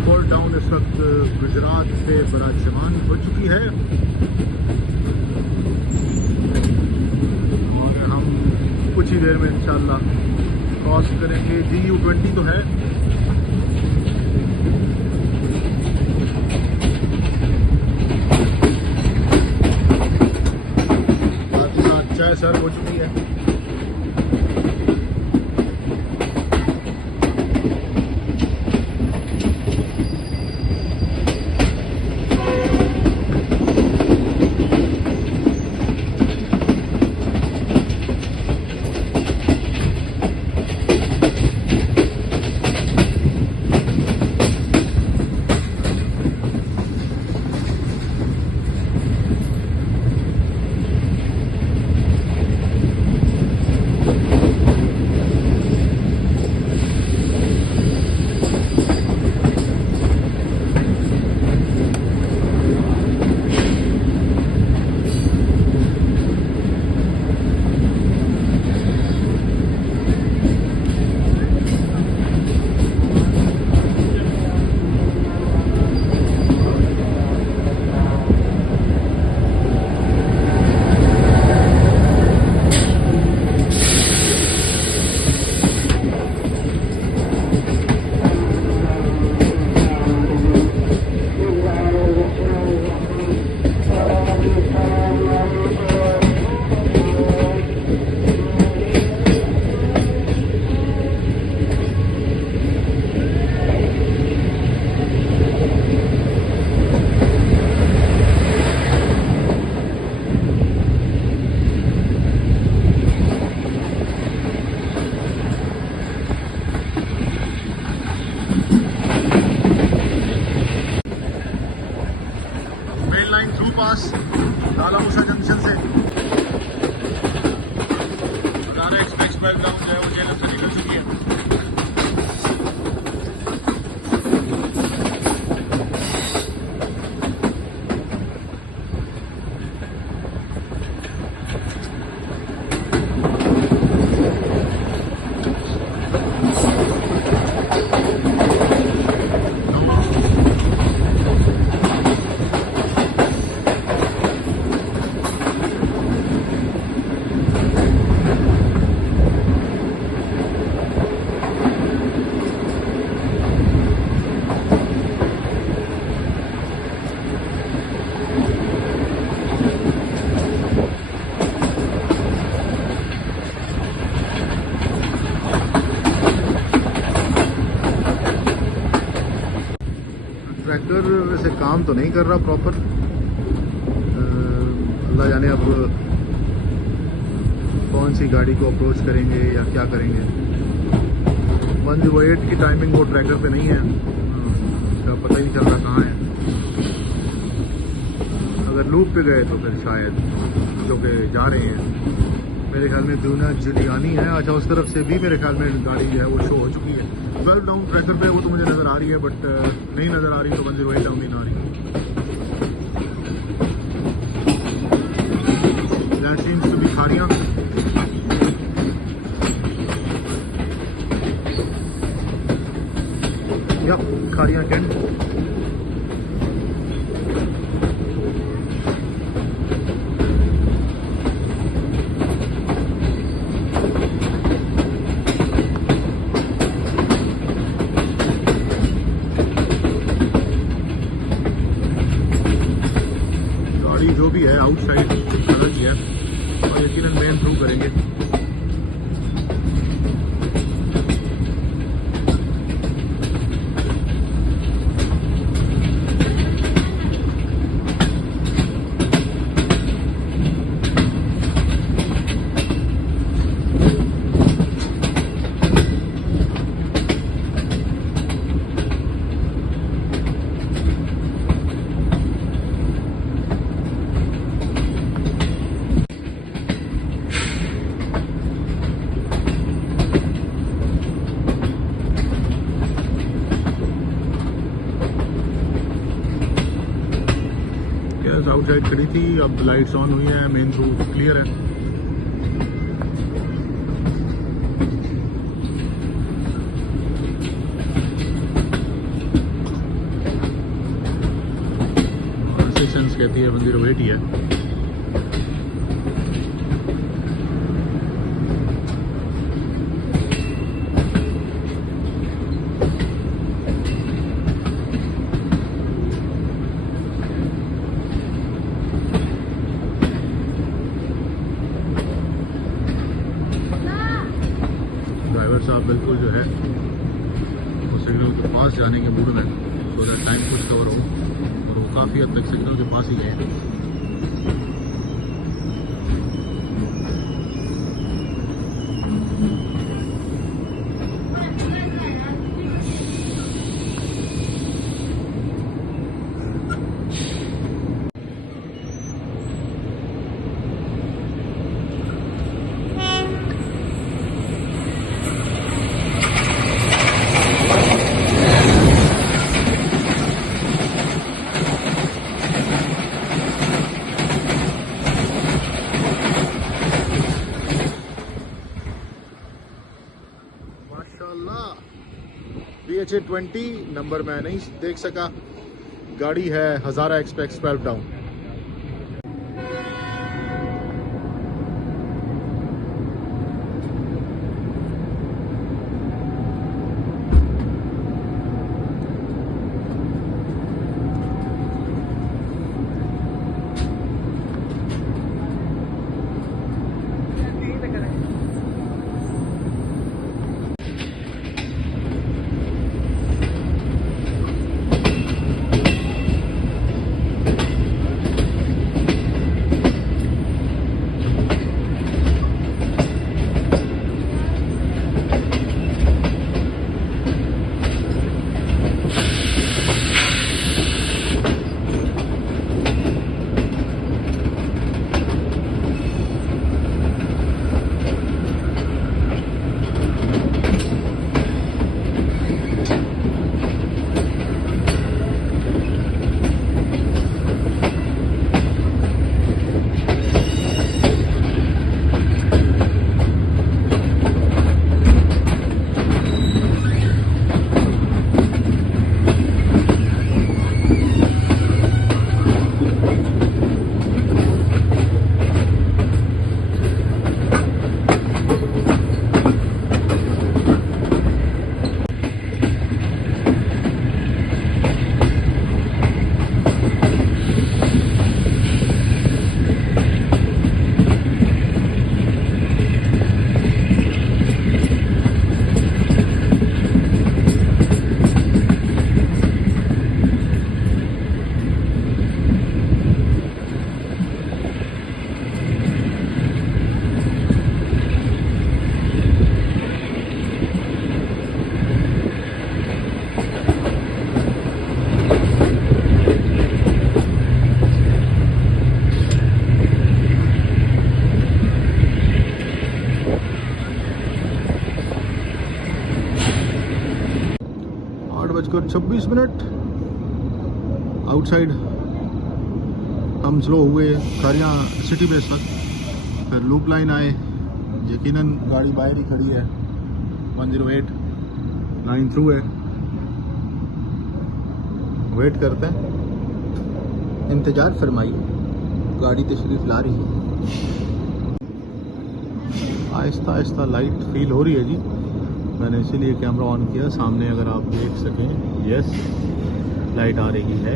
कोर्ट टाउन इस वक्त गुजरात से विराजमान हो चुकी है और हम कुछ ही देर में इंशाल्लाह क्रॉस करेंगे। GU20 तो है, साथ ही साथ चाय सर्व हो चुकी है। ट्रैक्टर वैसे काम तो नहीं कर रहा प्रॉपर, अल्लाह जाने अब कौन सी गाड़ी को अप्रोच करेंगे या क्या करेंगे। 108 की टाइमिंग वो ट्रैक्टर पे नहीं है, उसका पता ही नहीं चल रहा कहाँ है। अगर लूप पे गए तो फिर शायद जो कि जा रहे हैं, मेरे ख्याल में दूना जुलियानी है। अच्छा, उस तरफ से भी मेरे ख्याल में गाड़ी जो है वो शो हो चुकी है। 12 डाउन ट्रैक्टर पे वो तो मुझे नज़र आ रही है, बट नहीं नज़र आ रही तो 108 डाउन नहीं आ रही। That seems to be Kharian. Yep, Kharian cantt. गाड़ी जो भी है आउटसाइड कलर की है और यकीनन मेन थ्रू करेंगे। आउटसाइड खड़ी थी, अब लाइट्स ऑन हुई हैं, मेन थ्रू क्लियर है। असिस्टेंस कहती है 108 ही है। ड्राइवर साहब बिल्कुल जो है वो सिग्नल के पास जाने के मूड में, सो दैट टाइम कुछ कवर हो, और वो काफ़ी हद तक सिग्नल के पास ही गए हैं। BHA 20 नंबर मैं नहीं देख सका, गाड़ी है हज़ारा एक्सप्रेस 12 डाउन। 26 मिनट आउटसाइड हम स्लो हुए खरियाँ सिटी बेस तक, फिर लूप लाइन आए, यकीनन गाड़ी बाहर ही खड़ी है, 108 लाइन थ्रू है। वेट करते हैं, इंतज़ार फरमाइए, गाड़ी तशरीफ ला रही है। आहिस्ता आहिस्ता लाइट फील हो रही है जी, मैंने इसीलिए कैमरा ऑन किया, सामने अगर आप देख सकें। यस, लाइट आ रही है।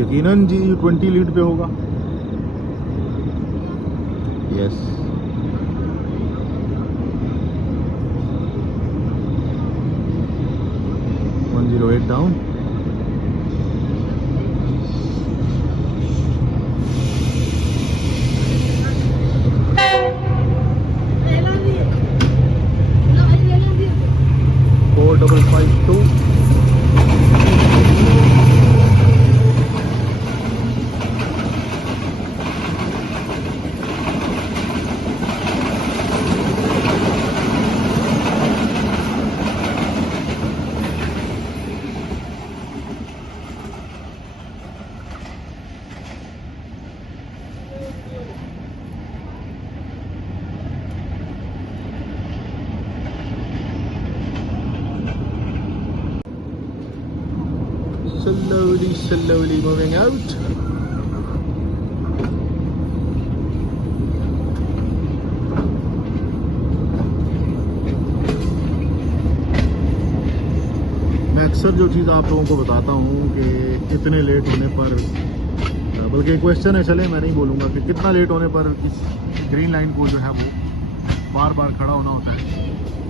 यकीनन जी 20 लीड पे होगा। Yes, $108 down. Double 52 slowly moving out. मैं अक्सर जो चीज़ आप लोगों को बताता हूँ कि इतने लेट होने पर, बल्कि क्वेश्चन है, चले मैं नहीं बोलूँगा कि कितना लेट होने पर इस ग्रीन लाइन को जो है वो बार बार खड़ा होना होता है।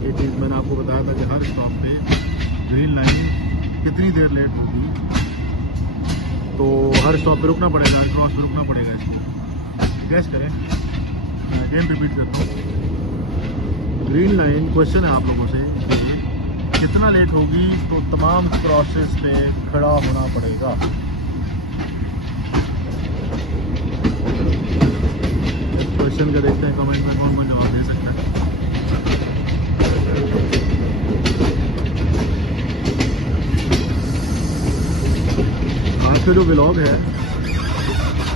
ये चीज़ मैंने आपको बताया था कि हर स्टॉप पे ग्रीन लाइन कितनी देर लेट होगी तो हर स्टॉप पे रुकना पड़ेगा, क्रॉस पे रुकना पड़ेगा। गैस करें, मैं अगेन रिपीट करता हूँ। ग्रीन लाइन क्वेश्चन है आप लोगों से कि कितना लेट होगी तो तमाम क्रॉसेस पे खड़ा होना पड़ेगा। इस क्वेश्चन का देखते हैं कमेंट में कौन कौन जवाब दे सकता है। आज का जो व्लॉग है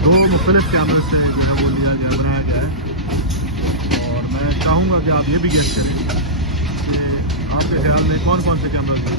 दो मुख्तलिफ कैमरे से जो है वो बनाया गया है, और मैं चाहूँगा कि आप ये भी गेस करें कि आपके ख्याल में कौन कौन से कैमरे हैं।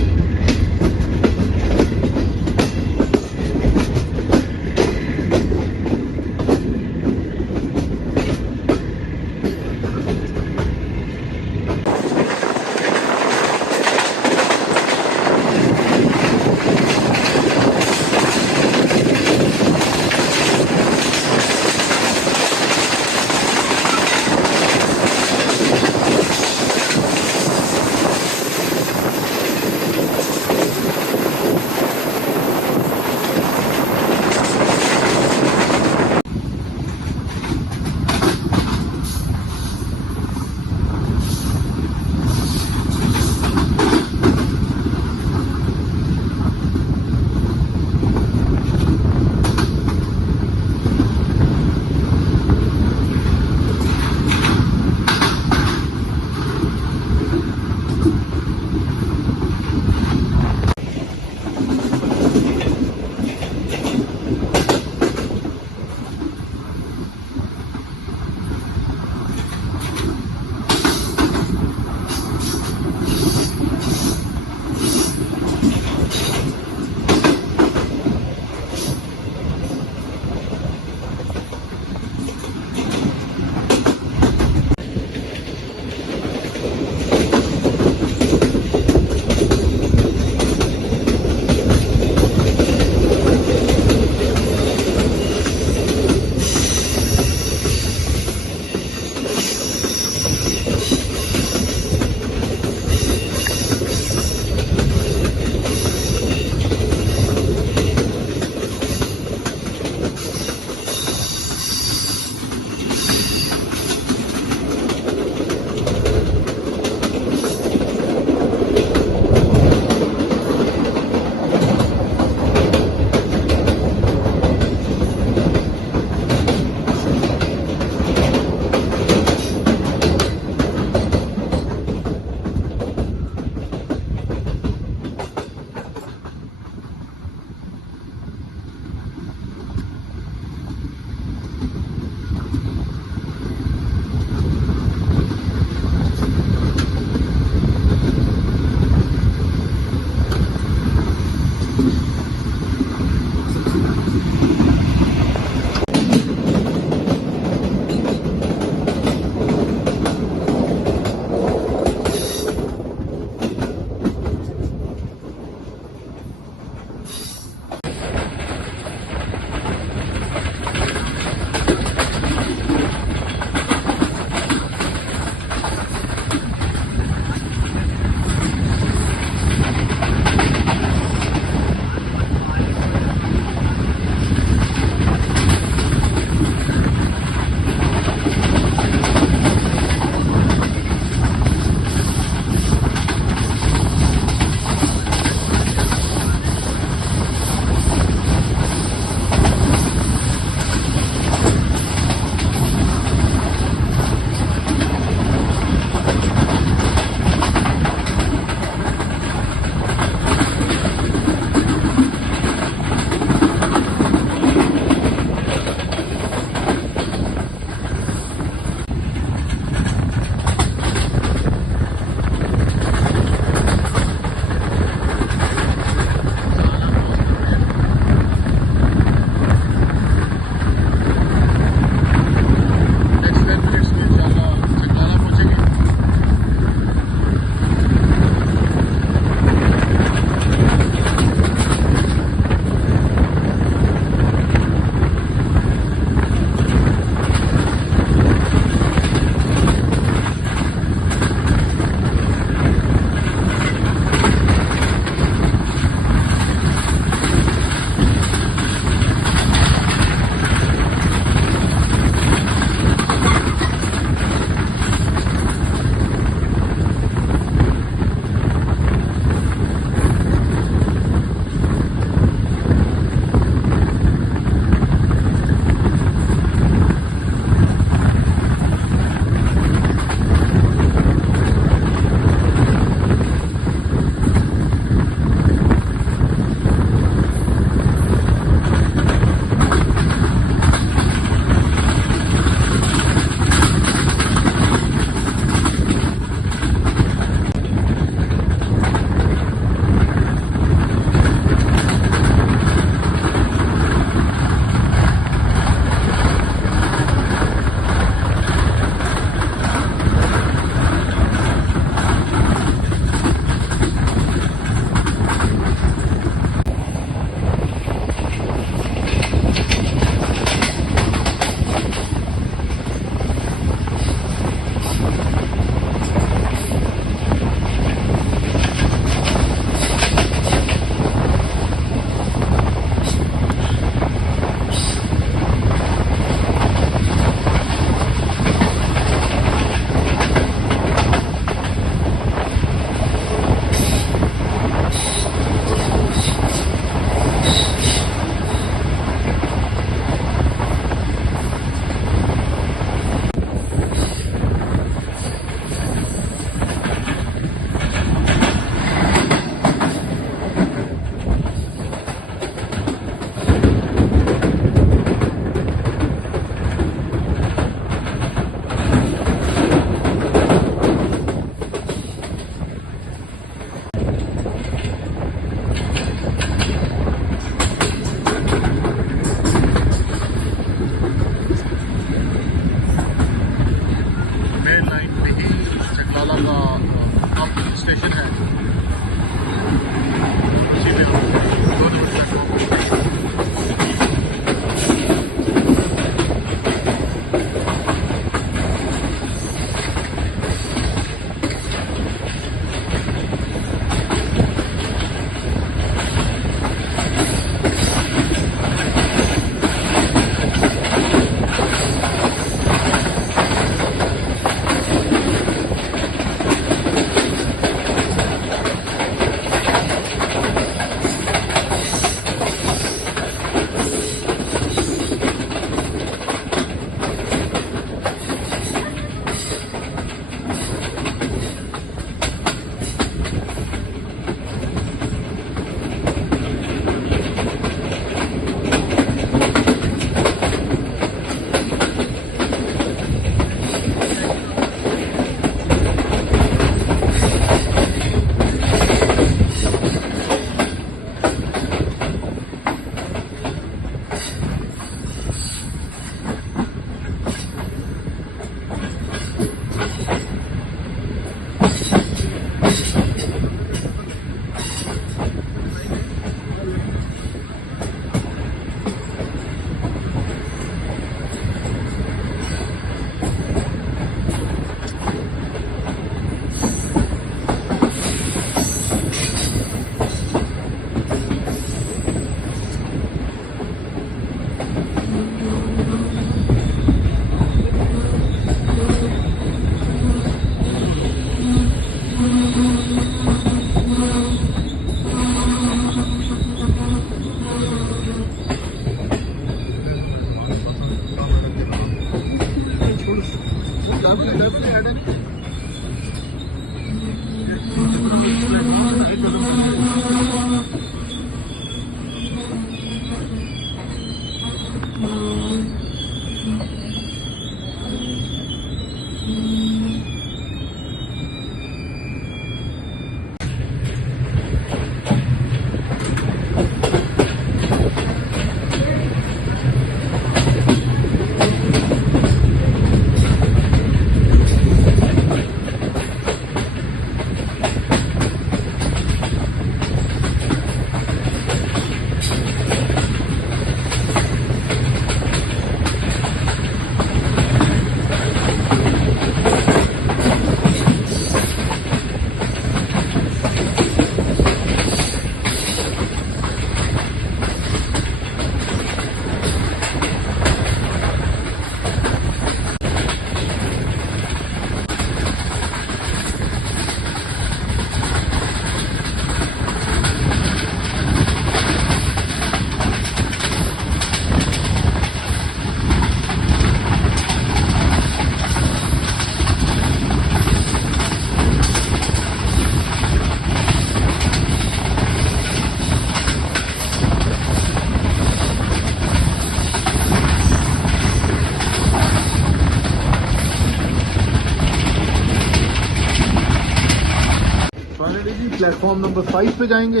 प्लेटफॉर्म नंबर 5 पे जाएंगे,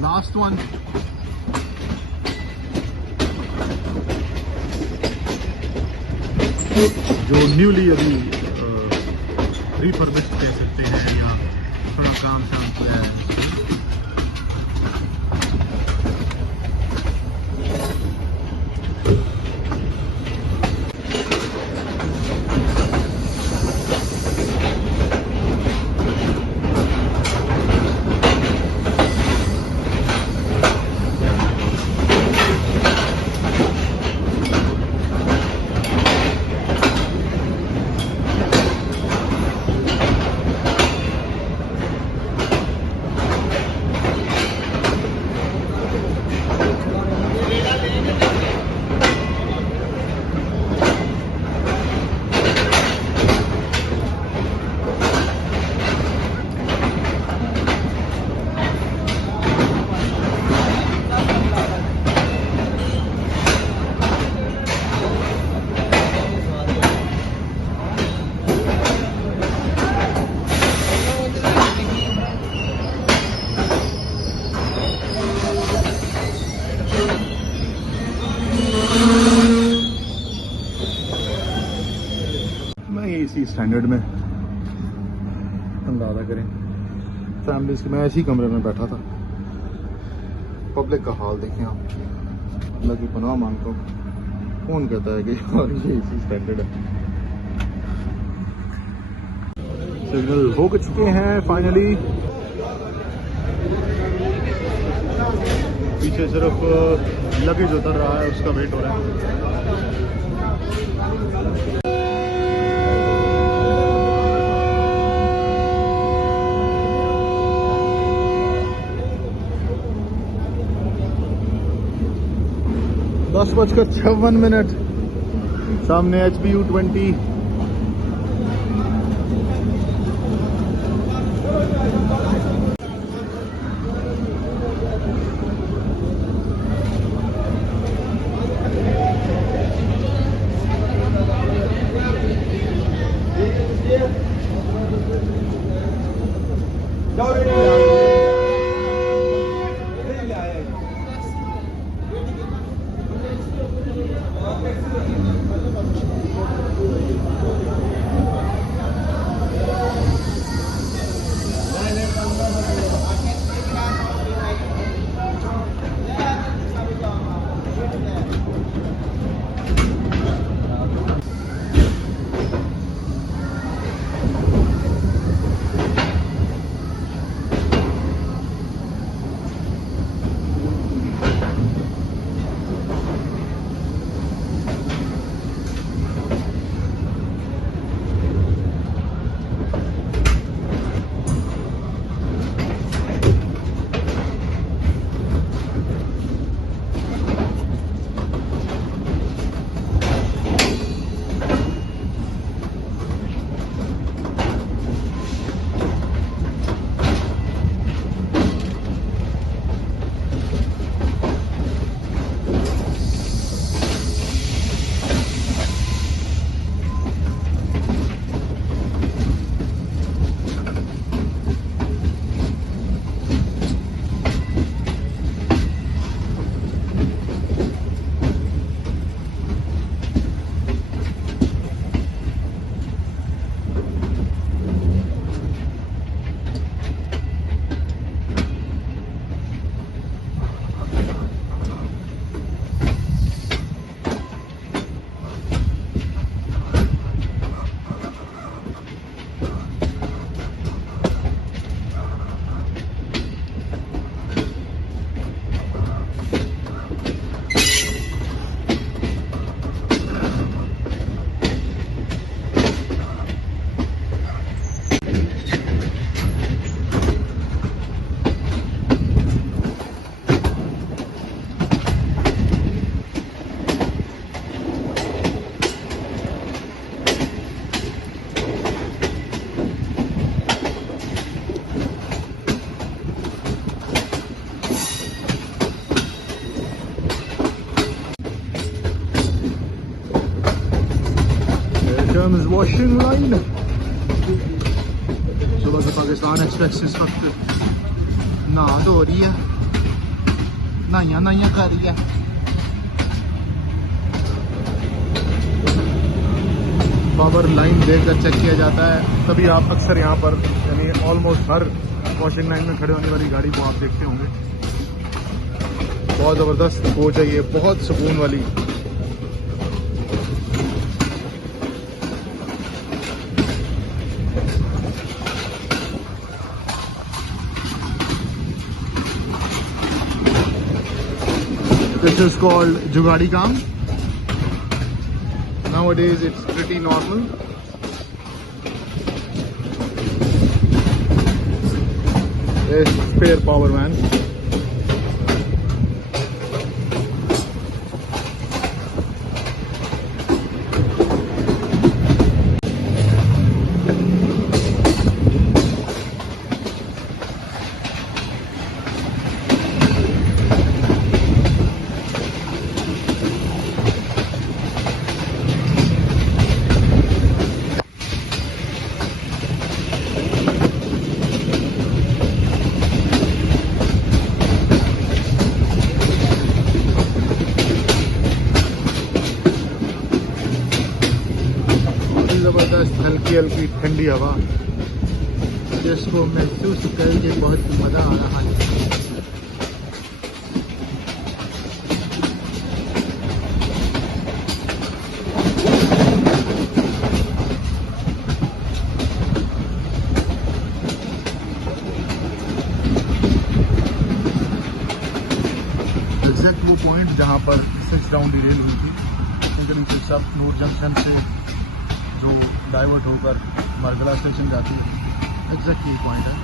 लास्ट वन। जो न्यूली अभी रिफर्बिश्ड कह सकते हैं या थोड़ा काम शाम किया है। इसी स्टैंडर्ड में अंदाजा करें फैमिलीज के। मैं ऐसे ही कमरे में बैठा था। पब्लिक का हाल देखें आप, अल्लाह की पनाह मांगता हूँ। कौन कहता है कि और ये इसी स्टैंडर्ड है। सिग्नल हो चुके हैं फाइनली। पीछे सिर्फ लगेज उतर रहा है, उसका वेट हो रहा है। दस बजकर 56 मिनट। सामने HBU20। Washing line. सुबह से पाकिस्तान एक्सप्रेस इस वक्त नहा धो रही है, नहाइयाँ कर रही है। पावर लाइन देखकर चेक किया जाता है, तभी आप अक्सर यहाँ पर यानी ऑलमोस्ट हर वॉशिंग लाइन में खड़े होने वाली गाड़ी को आप देखते होंगे। बहुत ज़बरदस्त कोच है ये, बहुत सुकून वाली। This is called जुगाड़ी काम। Nowadays it's pretty normal. Yes, spare power man. ज़बरदस्त हल्की हल्की ठंडी हवा, जिसको महसूस करके बहुत मज़ा आ रहा है। एग्जैक्ट वो पॉइंट जहाँ पर 6 राउंड रेल हुई थी, टेक्निकली सब नूर जंक्शन से जो डाइवर्ट होकर मरगला स्टेशन जाती है, एग्जैक्ट ये पॉइंट है।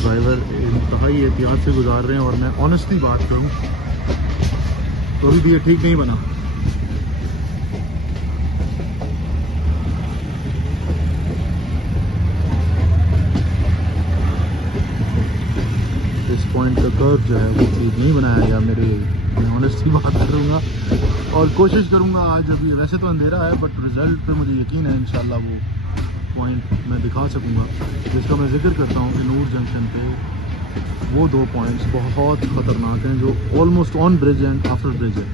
ड्राइवर इंतहाई एहतियात से गुजार रहे हैं, और मैं ऑनेस्टली बात करूं तो अभी भी ये ठीक नहीं बना। इस पॉइंट का कर्व जो है वो ठीक नहीं बनाया गया, मैं ऑनेस्टली बात करूँगा और कोशिश करूँगा आज। अभी वैसे तो अंधेरा है, बट रिजल्ट पे मुझे यकीन है इंशाल्लाह वो पॉइंट मैं दिखा सकूँगा, जिसका मैं जिक्र करता हूँ कि नूर जंक्शन पे वो 2 पॉइंट्स बहुत ख़तरनाक हैं जो almost on bridge and after bridge है।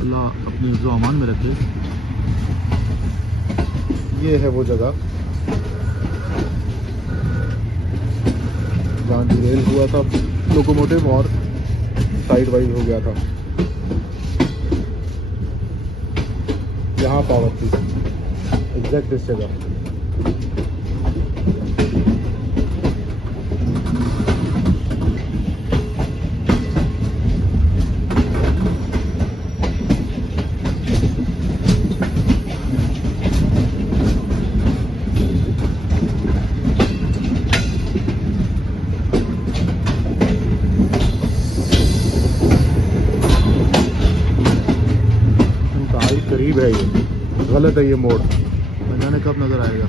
अल्लाह अपनी हिफ्ज़ व अमान में रखे। ये है वो जगह जहाँ डिरेल हुआ था लोकोमोटिव और साइड वाइज हो गया था। यहाँ पावर थी एग्जैक्ट इस जगह। करीब है, ये गलत है ये मोड़, न जाने कब नजर आएगा।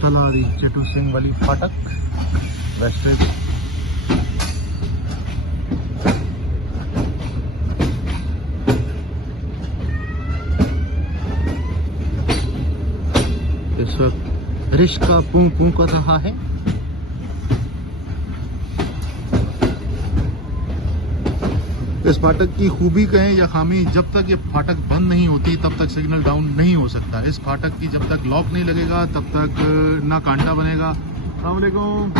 तलारी चेटू सिंह वाली फाटक वेस्टेज। इस वक्त रिश्का पूं पूं कर रहा है। इस फाटक की खूबी कहें या खामी, जब तक ये फाटक बंद नहीं होती तब तक सिग्नल डाउन नहीं हो सकता। इस फाटक की जब तक लॉक नहीं लगेगा तब तक ना कांटा बनेगा, अस्सलामुअलैकुम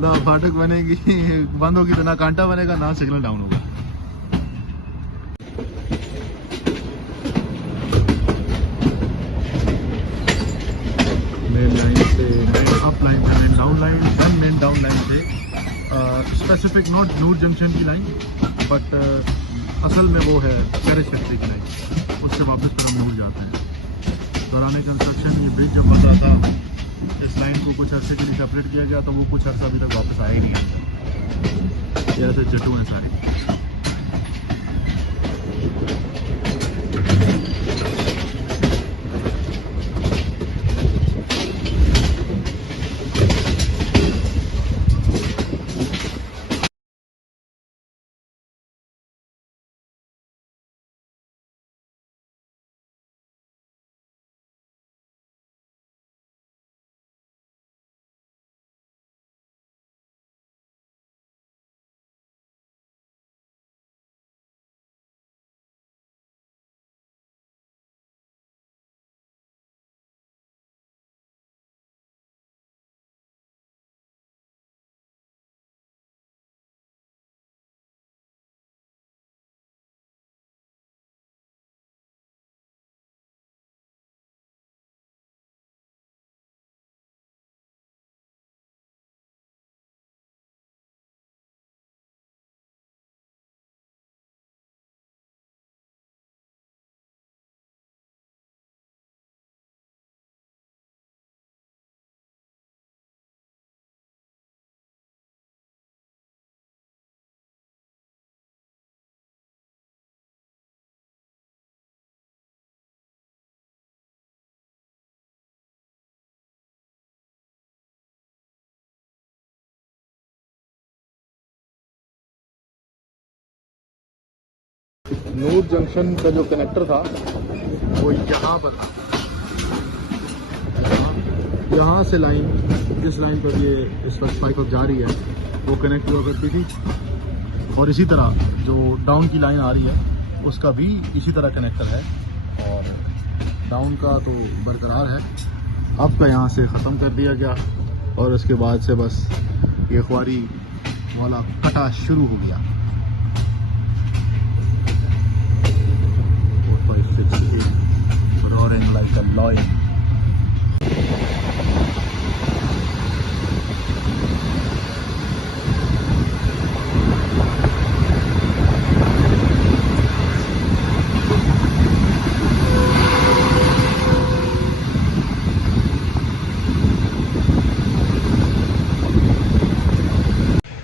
ना फाटक बनेगी, बंद होगी तो ना कांटा बनेगा ना सिग्नल डाउन होगा। मेन लाइन से मेन अप लाइन से main down line, then main down line से स्पेसिफिक नॉट नूर जंक्शन की लाइन बट असल में वो है पैरिस फैक्ट्री की लाइन, उससे वापस फिर हम नूर जाते हैं। दौरान कंस्ट्रक्शन ये ब्रिज जब बन रहा था इस लाइन को कुछ अरसे के लिए सेपरेट किया गया, तो वो कुछ अर्सा अभी तक वापस आया ही नहीं अंदर। ये ऐसे जटू हैं सारे। नूर जंक्शन का जो कनेक्टर था वो यहाँ पर था। यहाँ से लाइन, जिस लाइन पर ये इस वक्त पाइप अब जा रही है वो कनेक्ट हुआ करती थी, और इसी तरह जो डाउन की लाइन आ रही है उसका भी इसी तरह कनेक्टर है, और डाउन का तो बरकरार है। अब का यहाँ से ख़त्म कर दिया गया और उसके बाद से बस ये ख्वारी वाला कटा शुरू हो गया। Roaring like a lion.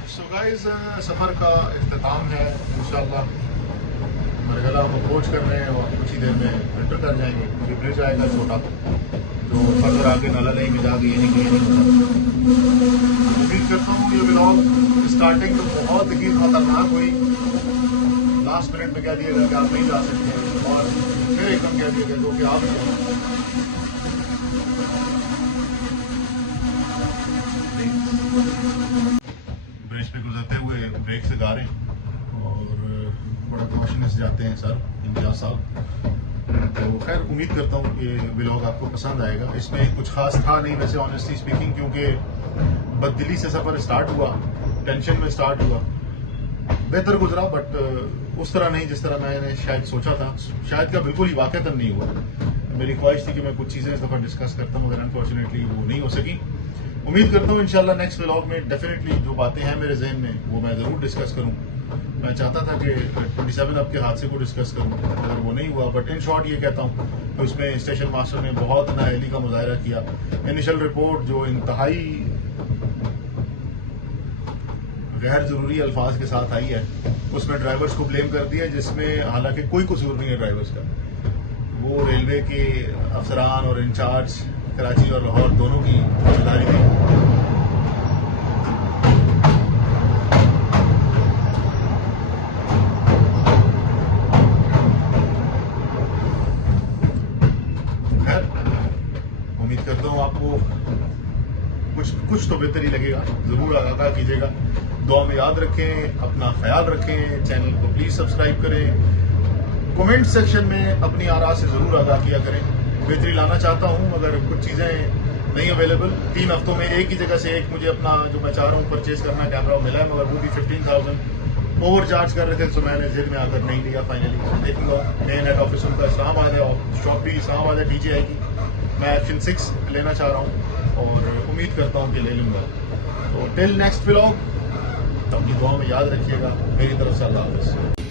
So guys, सफ़र का इख्तिताम है इंशाअल्लाह। मरगला हम अप्रोच कर रहे हैं और कुछ ही देर में एंटर कर जाएंगे, क्योंकि ब्रिज आएगा छोटा जो फर्दर आगे नाला नहीं में जाके ये नहीं उम्मीद करता हूँ ये व्लॉग स्टार्टिंग तो बहुत ही खतरनाक हुई, लास्ट मिनट में कह दिया गया कि आप नहीं जा सकते और फिर एकदम कह दिया गया कि आप ब्रिज पे गुजरते हुए ब्रेक से गा रहे हैं और बड़ा कॉशनस जाते हैं सर इम्तियाज साहब। तो खैर उम्मीद करता हूँ ये व्लॉग आपको पसंद आएगा। इसमें कुछ खास था नहीं वैसे ऑनेस्टली स्पीकिंग, क्योंकि बददिली से सफ़र स्टार्ट हुआ, टेंशन में स्टार्ट हुआ, बेहतर गुजरा बट उस तरह नहीं जिस तरह मैंने शायद सोचा था। शायद का बिल्कुल ही वाक़तन नहीं हुआ। मेरी ख्वाहिश थी कि मैं कुछ चीज़ें इस दफ़ा डिस्कस करता हूँ मगर अनफॉर्चुनेटली वो नहीं हो सकी। उम्मीद करता हूँ इंशाल्लाह नेक्स्ट व्लॉग में डेफिनेटली जो बातें हैं मेरे जहन में वो मैं ज़रूर डिस्कस करूँ। मैं चाहता था कि 27 अब के हादसे को डिस्कस करूं अगर वो नहीं हुआ, बट इन शॉर्ट ये कहता हूं कि उसमें स्टेशन मास्टर ने बहुत नाअहली का मुजाहरा किया। इनिशियल रिपोर्ट जो इंतहाई गैर जरूरी अल्फाज के साथ आई है उसमें ड्राइवर्स को ब्लेम कर दिया, जिसमें हालांकि कोई कसूर नहीं है ड्राइवर्स का। वो रेलवे के अफसरान और इंचार्ज कराची और लाहौर दोनों की जिम्मेदारी थी। उम्मीद करता हूँ आपको कुछ तो बेहतरी लगेगा। ज़रूर आगाह कीजिएगा, दुआ में याद रखें, अपना ख्याल रखें, चैनल को प्लीज़ सब्सक्राइब करें, कमेंट सेक्शन में अपनी आरा से ज़रूर आगाह किया करें। बेहतरी लाना चाहता हूँ, अगर कुछ चीज़ें नहीं अवेलेबल, 3 हफ्तों में एक ही जगह से एक मुझे अपना जो मैं चाह रहा हूँ परचेज़ करना कैमरा मिला है, मगर वो भी 15,000 ओवर चार्ज कर रहे थे, तो मैंने जिद में आकर नहीं लिया। फाइनली देखूंगा, मेन हेड ऑफिस उनका इस्लामाबाद है और शॉप भी इस्लामाबाद है DJI की। मैं एक्शन 6 लेना चाह रहा हूँ और उम्मीद करता हूँ कि ले लूँगा। तो टिल नेक्स्ट व्लॉग, अपनी दुआ में याद रखिएगा। मेरी तरफ से अल्लाह हाफ़िज़।